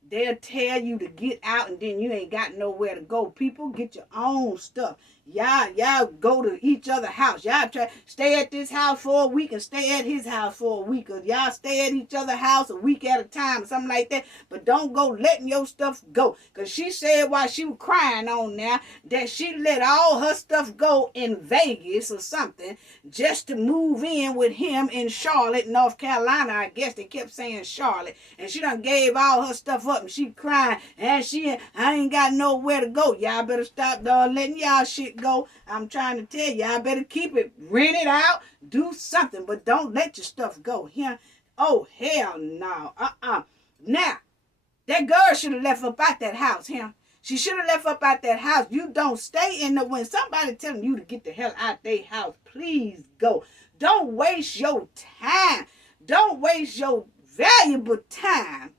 they'll tell you to get out and then you ain't got nowhere to go. People, get your own stuff. Y'all go to each other's house. Y'all try stay at this house for a week and stay at his house for a week. Or y'all stay at each other's house a week at a time or something like that. But don't go letting your stuff go. Because she said while she was crying on there that she let all her stuff go in Vegas or something just to move in with him in Charlotte, North Carolina. I guess they kept saying Charlotte. And she done gave all her stuff up and she crying. And I ain't got nowhere to go. Y'all better stop letting y'all shit go. I'm trying to tell you, I better keep it, rent it out, do something, but don't let your stuff go here. Oh, hell no. Now, that girl should have left up out that house here. She should have left up out that house. You don't stay in the, when somebody telling you to get the hell out their house, please go. Don't waste your time. Don't waste your valuable time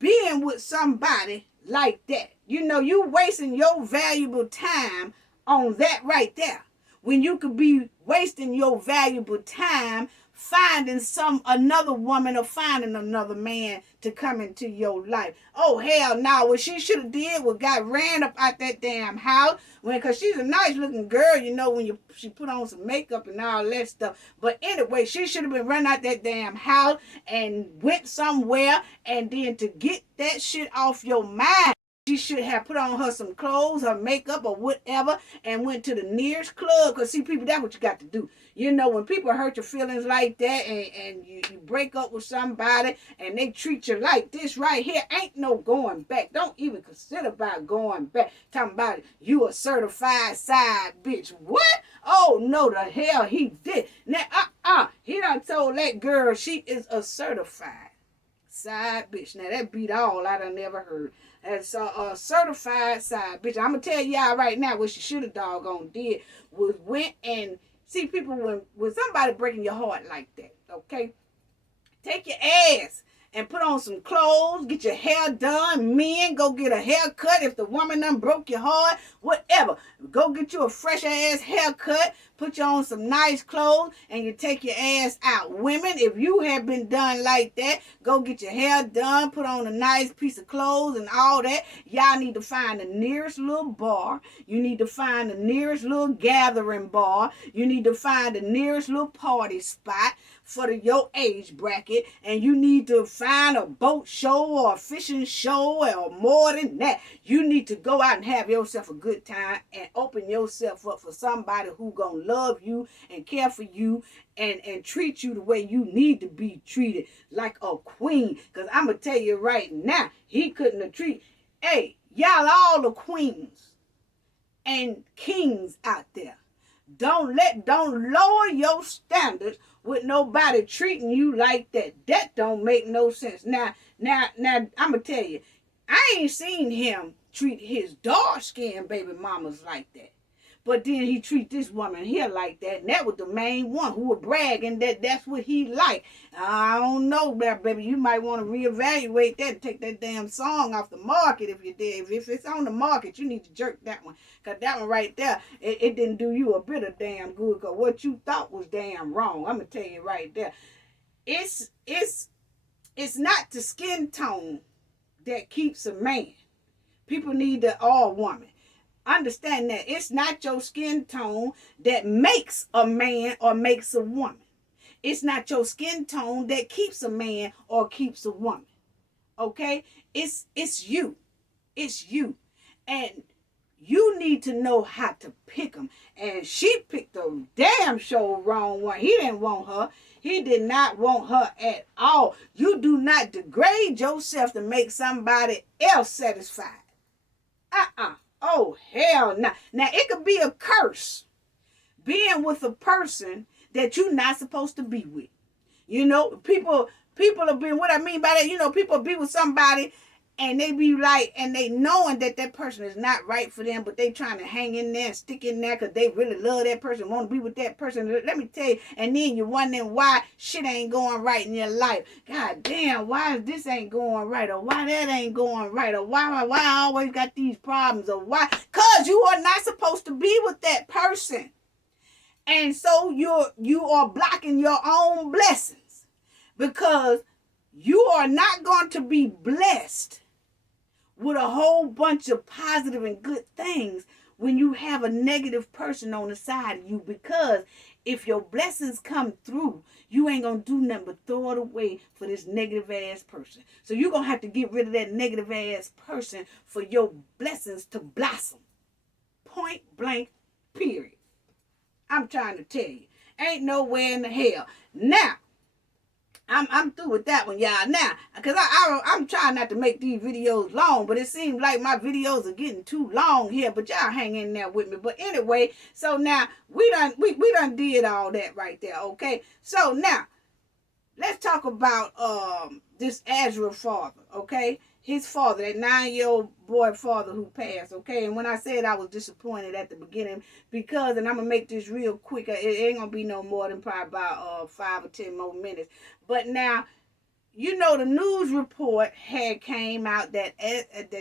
being with somebody like that. You know, you wasting your valuable time on that right there, when you could be wasting your valuable time finding another woman or finding another man to come into your life. Oh, hell no. What she should have did was got ran up out that damn house. Because she's a nice looking girl, you know, when she put on some makeup and all that stuff. But anyway, she should have been run out that damn house and went somewhere. And then to get that shit off your mind, she should have put on her some clothes, her makeup, or whatever, and went to the nearest club. Because, see, people, that's what you got to do. You know, when people hurt your feelings like that and you break up with somebody and they treat you like this right here, ain't no going back. Don't even consider about going back. Talking about it, you a certified side bitch. What? Oh, no, the hell he did. Now, he done told that girl she is a certified side bitch. Now, that beat all I done never heard. As a certified side bitch. I'm going to tell y'all right now what she should have doggone did was went and, see, people, when somebody breaking your heart like that, okay, take your ass and put on some clothes, get your hair done. Men, go get a haircut if the woman done broke your heart, whatever. Go get you a fresh ass haircut, put you on some nice clothes, and you take your ass out. Women, if you have been done like that, go get your hair done, put on a nice piece of clothes and all that. Y'all need to find the nearest little bar. You need to find the nearest little gathering bar. You need to find the nearest little party spot for your age bracket, and you need to find a boat show or a fishing show or more than that. You need to go out and have yourself a good time and open yourself up for somebody who gonna love you and care for you and treat you the way you need to be treated, like a queen. Because I'm gonna tell you right now, he couldn't have treated. Hey, y'all all the queens and kings out there. Don't lower your standards with nobody treating you like that. That don't make no sense. Now, I'm gonna tell you, I ain't seen him treat his dark-skinned baby mamas like that. But then he treat this woman here like that, and that was the main one who was bragging that that's what he liked. I don't know, baby. You might want to reevaluate that and take that damn song off the market if you did. If it's on the market, you need to jerk that one. Because that one right there, it didn't do you a bit of damn good. Because what you thought was damn wrong. I'm going to tell you right there. It's not the skin tone that keeps a man. People need the all woman. Understand that it's not your skin tone that makes a man or makes a woman. It's not your skin tone that keeps a man or keeps a woman. Okay? It's you. It's you. And you need to know how to pick them. And she picked the damn show wrong one. He didn't want her. He did not want her at all. You do not degrade yourself to make somebody else satisfied. Oh, hell no. Now, it could be a curse being with a person that you're not supposed to be with. You know, people have been, what I mean by that, you know, people be with somebody and they be like, and they knowing that that person is not right for them, but they trying to hang in there and stick in there because they really love that person, want to be with that person. Let me tell you, and then you're wondering why shit ain't going right in your life. God damn, why this ain't going right, or why that ain't going right, or why I always got these problems, or why? Because you are not supposed to be with that person. And so you are blocking your own blessings because you are not going to be blessed with a whole bunch of positive and good things when you have a negative person on the side of you. Because if your blessings come through, you ain't going to do nothing but throw it away for this negative ass person. So you're going to have to get rid of that negative ass person for your blessings to blossom. Point blank, period. I'm trying to tell you. Ain't nowhere in the hell. Now, I'm through with that one, y'all. Now, because I'm trying not to make these videos long, but it seems like my videos are getting too long here, but y'all hang in there with me. But anyway, so now we done did all that right there, okay? So now, let's talk about this Azrael father, okay? His father, that 9-year-old boy father who passed, okay? And when I said I was disappointed at the beginning, because, and I'm going to make this real quick, it ain't going to be no more than probably about 5 or 10 more minutes. But now, you know, the news report had came out that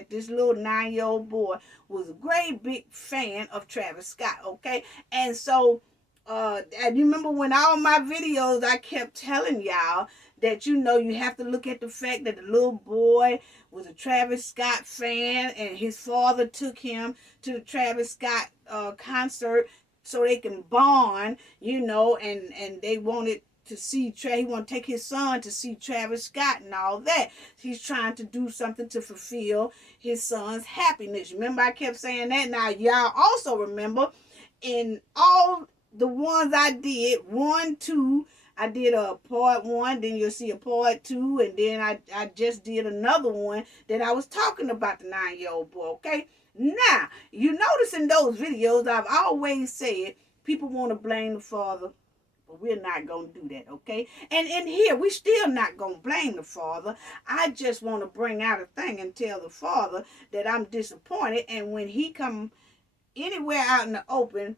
this little 9-year-old boy was a great big fan of Travis Scott, okay? And so, and you remember when all my videos, I kept telling y'all that, you know, you have to look at the fact that the little boy was a Travis Scott fan and his father took him to the Travis Scott concert so they can bond, you know, and they wanted to see, he want to take his son to see Travis Scott and all that. He's trying to do something to fulfill his son's happiness. Remember, I kept saying that. Now, y'all also remember in all the ones I did, 1, 2, I did a part 1, then you'll see a part 2, and then I just did another one that I was talking about the 9-year-old boy, okay? Now, you notice in those videos, I've always said people want to blame the father, but we're not going to do that, okay? And in here, we still not going to blame the father. I just want to bring out a thing and tell the father that I'm disappointed, and when he come anywhere out in the open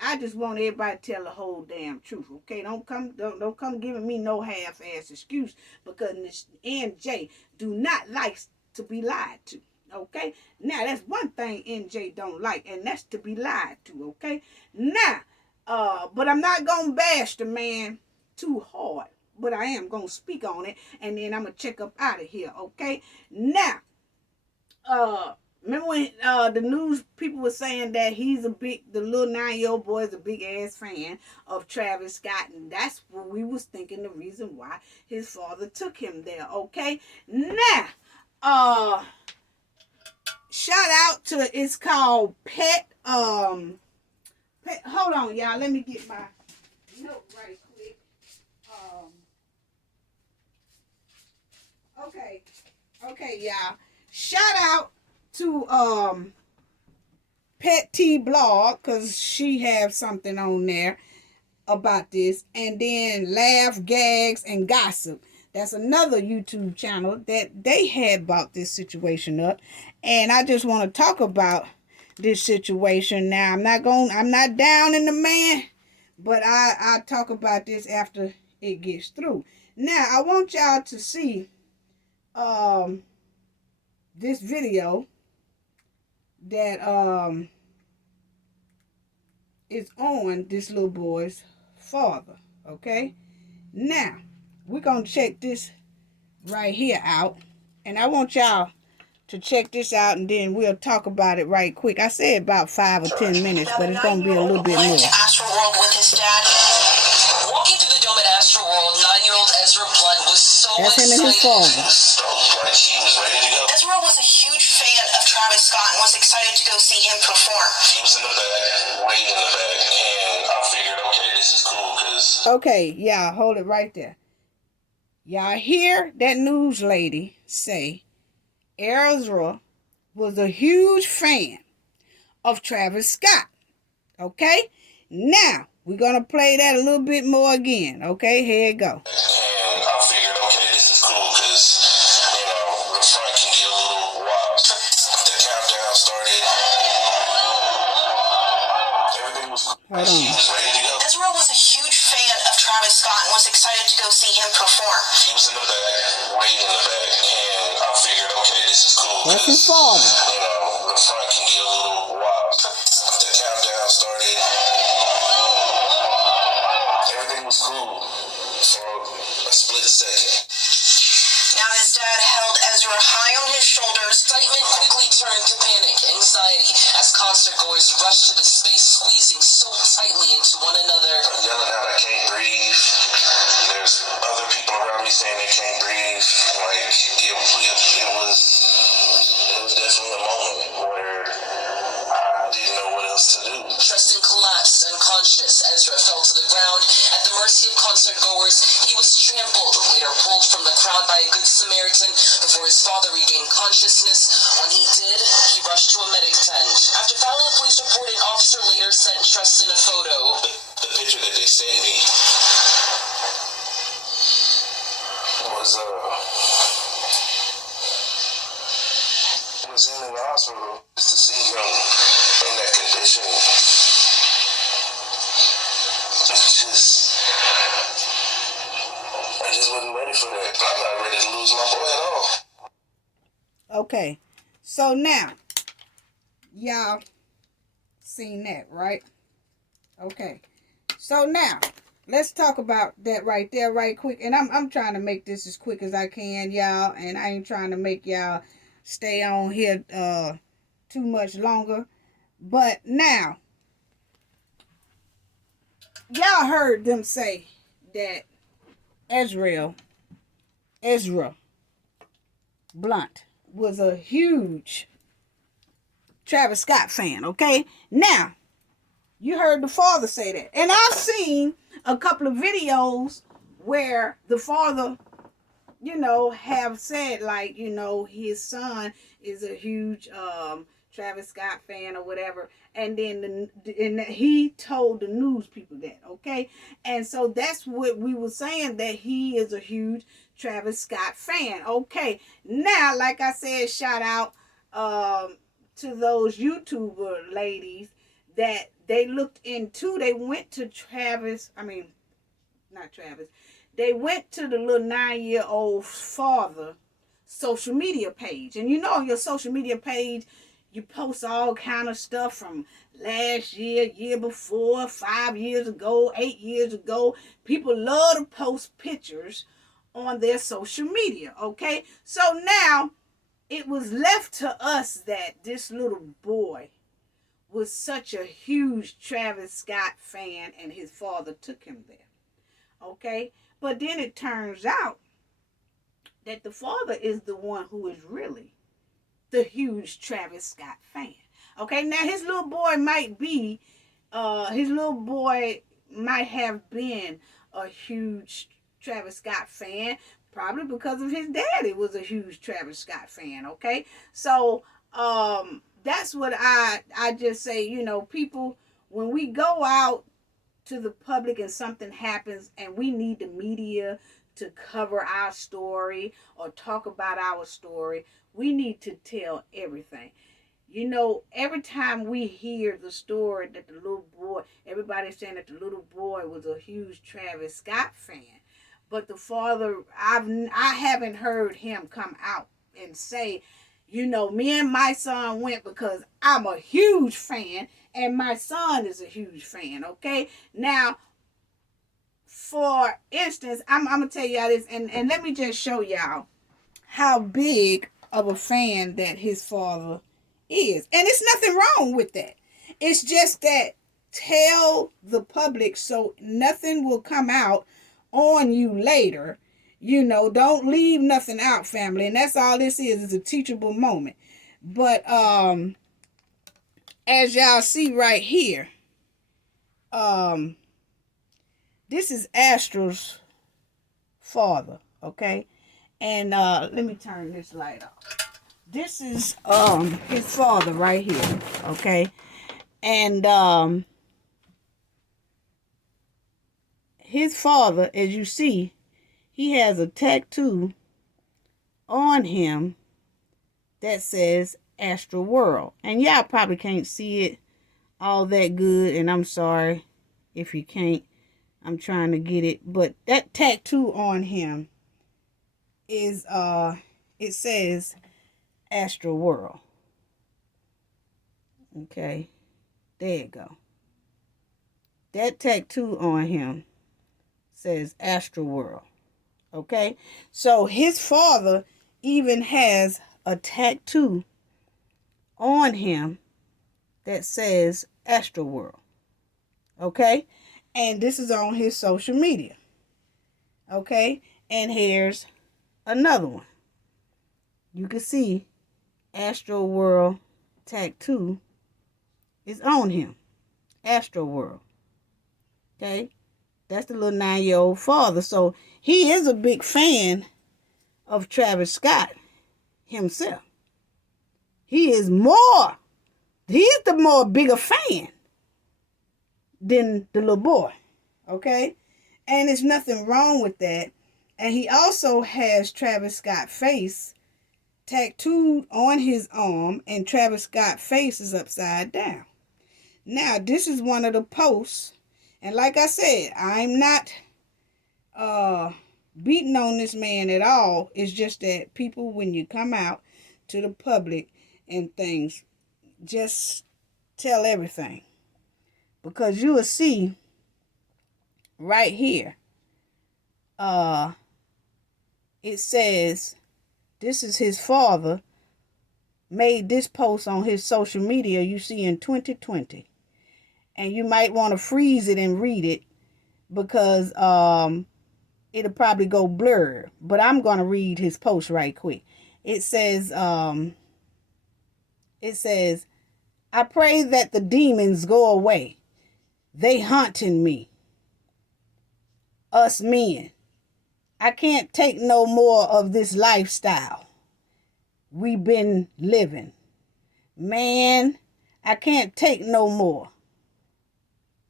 I just want everybody to tell the whole damn truth, okay? Don't come giving me no half-ass excuse, because NJ do not like to be lied to, okay? Now that's one thing NJ don't like, and that's to be lied to, okay? Now, but I'm not gonna bash the man too hard, but I am gonna speak on it, and then I'm gonna check up out of here, okay? Now, remember when the news people were saying that the little 9-year-old boy is a big ass fan of Travis Scott, and that's what we was thinking the reason why his father took him there, okay? Now, shout out to, it's called Pet, hold on, y'all, let me get my note right quick. Okay, y'all. Shout out to Pet T Blog, because she have something on there about this. And then Laugh, Gags, and Gossip. That's another YouTube channel that they had brought this situation up. And I just want to talk about this situation. Now, I'm not down in the man, but I'll talk about this after it gets through. Now, I want y'all to see this video that is on this little boy's father, okay? Now, we're going to check this right here out, and I want y'all to check this out, and then we'll talk about it right quick. I said about 5 or 10 minutes, but it's going to be a little bit more. Astro World with his dad. Walking through the dome at Astro World, 9-year-old Ezra Blunt was so That's him and his excited. father. He was ready to go. Ezra was a huge fan of Travis Scott and was excited to go see him perform. He was in the back, waiting in the back, and I figured, okay, this is cool, because... Okay, y'all, hold it right there. Y'all hear that news lady say Ezra was a huge fan of Travis Scott. Okay? Now, we're going to play that a little bit more again. Okay? Here it go. And I figured, okay, this is cool, because, you know, the front can get a little wild. The countdown started. Everything was cool. Hold He on. was ready to go. Ezra was a huge fan of Travis Scott and was excited to go see him perform. He was in the back, waiting in the back, and I figured, okay, this is cool. That's his father. You know, the front can get a little wild. The countdown started. Everything was cool for a split second. Now his dad held Ezra high on his shoulders. Excitement quickly turned to panic, anxiety, as concert goers rushed to the space, squeezing so tightly into one another. I'm yelling out, I can't breathe. There's other people around me saying they can't breathe. Like, it was definitely a moment where I didn't know what else to do. Tristan collapsed, unconscious. Ezra fell to the ground. At the mercy of concert goers, he was trampled, later pulled from the crowd by a good Samaritan before his father regained consciousness. When he did, he rushed to a medic tent. After filing a police report, an officer later sent Tristan a photo. The picture that they sent me was him in the hospital. Just to see him in that condition, I just wasn't ready for that. I'm not ready to lose my boy at all. Okay. So now, y'all seen that, right? Okay. So now, let's talk about that right there right quick. And I'm trying to make this as quick as I can, y'all. And I ain't trying to make y'all stay on here too much longer. But now, y'all heard them say that Ezra Blunt was a huge Travis Scott fan, okay? Now, you heard the father say that. And I've seen a couple of videos where the father, you know, have said, like, you know, his son is a huge Travis Scott fan or whatever. And then he told the news people that, okay? And so that's what we were saying, that he is a huge Travis Scott fan. Okay. Now, like I said, shout out to those YouTuber ladies that they looked into. They went to not Travis. They went to the little 9-year-old father social media page. And you know, on your social media page, you post all kind of stuff from last year, year before, 5 years ago, 8 years ago. People love to post pictures on their social media, okay? So now it was left to us that this little boy was such a huge Travis Scott fan and his father took him there, okay? But then it turns out that the father is the one who is really the huge Travis Scott fan. Okay, now his little boy might have been a huge Travis Scott fan, probably because of his daddy was a huge Travis Scott fan. Okay, so that's what I just say. You know, people, when we go out to the public and something happens and we need the media to cover our story or talk about our story, we need to tell everything. You know, every time we hear the story that the little boy, everybody's saying that the little boy was a huge Travis Scott fan. But the father, I haven't heard him come out and say, you know, me and my son went because I'm a huge fan and my son is a huge fan, okay? Now, for instance, I'm going to tell y'all this, and let me just show y'all how big of a fan that his father is. And it's nothing wrong with that. It's just that tell the public so nothing will come out on you later. You know, don't leave nothing out, family. And that's all this is a teachable moment. But as y'all see right here, this is Astral's father, okay? And let me turn this light off. This is his father right here, okay? And his father, as you see, he has a tattoo on him that says Astral World. And y'all probably can't see it all that good, and I'm sorry if you can't. I'm trying to get it, but that tattoo on him is it says Astral World. Okay, there you go. That tattoo on him says Astral World. Okay, so his father even has a tattoo on him that says Astral World. Okay, and this is on his social media. Okay, and here's another one. You can see Astral World tattoo is on him. Astral World. Okay, that's the little 9-year-old father. So he is a big fan of Travis Scott himself. He's the more bigger fan than the little boy. Okay, and there's nothing wrong with that. And he also has Travis Scott face tattooed on his arm, and Travis Scott face is upside down. Now, this is one of the posts, and like I said, I'm not beating on this man at all. It's just that people, when you come out to the public and things, just tell everything. Because you will see right here, it says, this is his father made this post on his social media you see in 2020. And you might want to freeze it and read it because it'll probably go blurred. But I'm going to read his post right quick. It says, I pray that the demons go away. They haunting me. Us men. I can't take no more of this lifestyle we've been living. Man, I can't take no more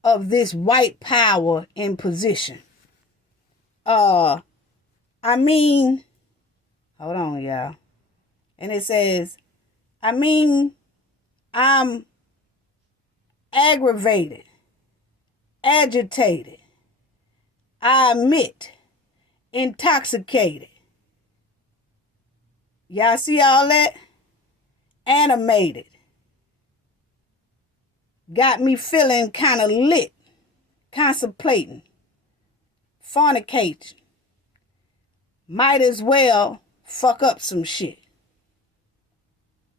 of this white power in position. Hold on, y'all. And it says, I'm aggravated, agitated, I admit, intoxicated. Y'all see all that? Animated. Got me feeling kind of lit, contemplating, fornicating. Might as well fuck up some shit.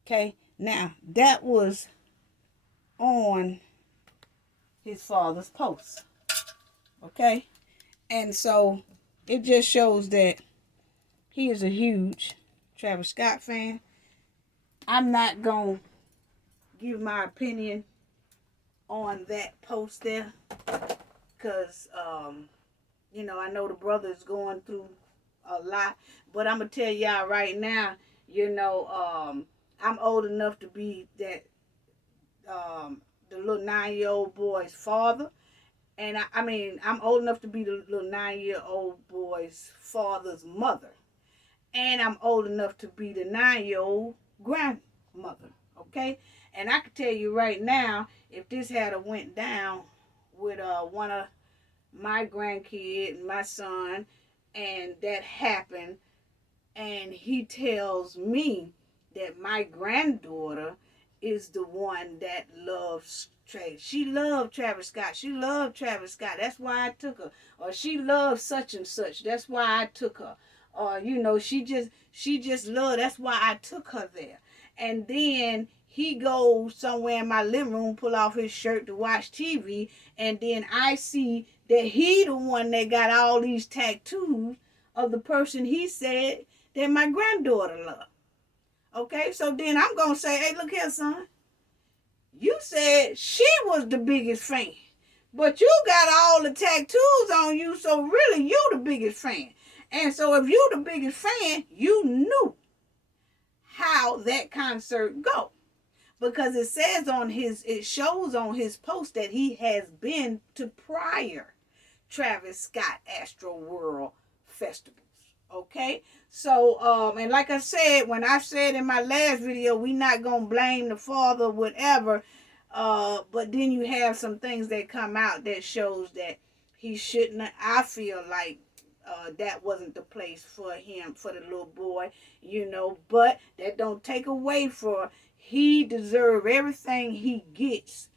Okay, now that was on his father's post. Okay, and so it just shows that he is a huge Travis Scott fan. I'm not gonna give my opinion on that post there because I know the brother is going through a lot, but I'm gonna tell y'all right now, I'm old enough to be that the little 9-year-old boy's father, and I'm old enough to be the little 9-year-old boy's father's mother, and I'm old enough to be the 9-year-old grandmother. Okay, and I can tell you right now, if this had a went down with one of my grandkids, my son, and that happened, and he tells me that my granddaughter is the one that loves Travis. She loved Travis Scott. She loved Travis Scott. That's why I took her. Or she loved such and such. That's why I took her. Or she just loved. That's why I took her there. And then he goes somewhere in my living room, pull off his shirt to watch TV, and then I see that he the one that got all these tattoos of the person he said that my granddaughter loved. Okay, so then I'm going to say, hey, look here, son. You said she was the biggest fan, but you got all the tattoos on you, so really you the biggest fan. And so if you the biggest fan, you knew how that concert go. Because it shows on his post that he has been to prior Travis Scott Astro World festivals. Okay, so and like I said, when I said in my last video, we not gonna blame the father, whatever. But then you have some things that come out that shows that he shouldn't. I feel like that wasn't the place for him, for the little boy, But that don't take away for he deserve everything he gets,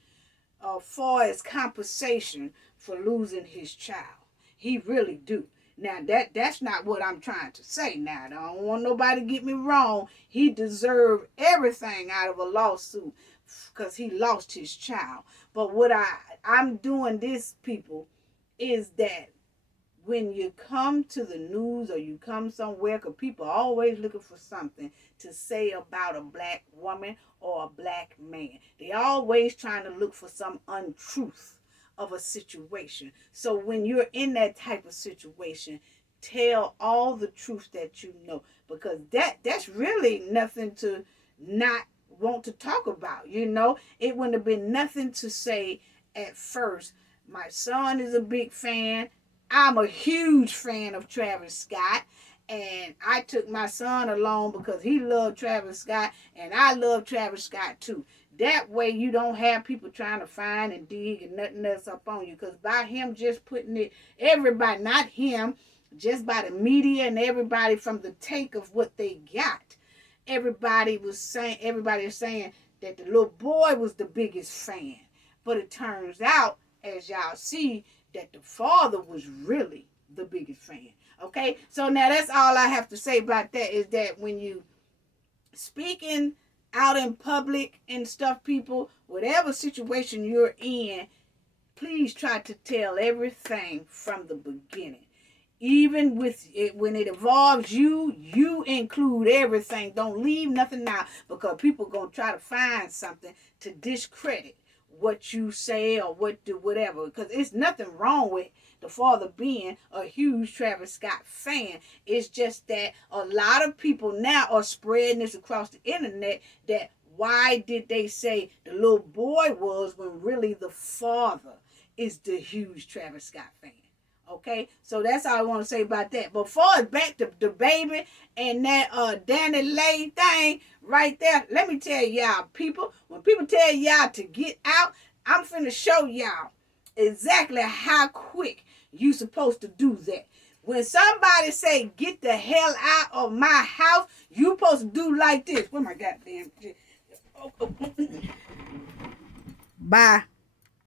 far as compensation for losing his child. He really do. Now, that's not what I'm trying to say. Now, I don't want nobody to get me wrong. He deserved everything out of a lawsuit because he lost his child. But what I'm doing this, people, is that when you come to the news or you come somewhere, because people are always looking for something to say about a black woman or a black man. They always trying to look for some untruth of a situation. So when you're in that type of situation, tell all the truth that you know, because that's really nothing to not want to talk about. It wouldn't have been nothing to say at first. My son is a big fan. I'm a huge fan of Travis Scott, and I took my son along because he loved Travis Scott, and I love Travis Scott too. That way you don't have people trying to find and dig and nothing else up on you. Because by him just putting it, everybody, not him, just by the media and everybody from the take of what they got, everybody is saying that the little boy was the biggest fan. But it turns out, as y'all see, that the father was really the biggest fan. Okay? So now that's all I have to say about that, is that when you speaking out in public and stuff, people, whatever situation you're in, please try to tell everything from the beginning. Even with it, when it involves you include everything. Don't leave nothing out, because people going to try to find something to discredit what you say or whatever. Because it's nothing wrong with the father being a huge Travis Scott fan. It's just that a lot of people now are spreading this across the internet, that why did they say the little boy was, when really the father is the huge Travis Scott fan. Okay, so that's all I want to say about that. But far as back to DaBaby and that DaniLeigh thing right there, let me tell y'all, people, when people tell y'all to get out, I'm finna show y'all exactly how quick you supposed to do that. When somebody say, get the hell out of my house, you supposed to do like this. Where my goddamn... Bye.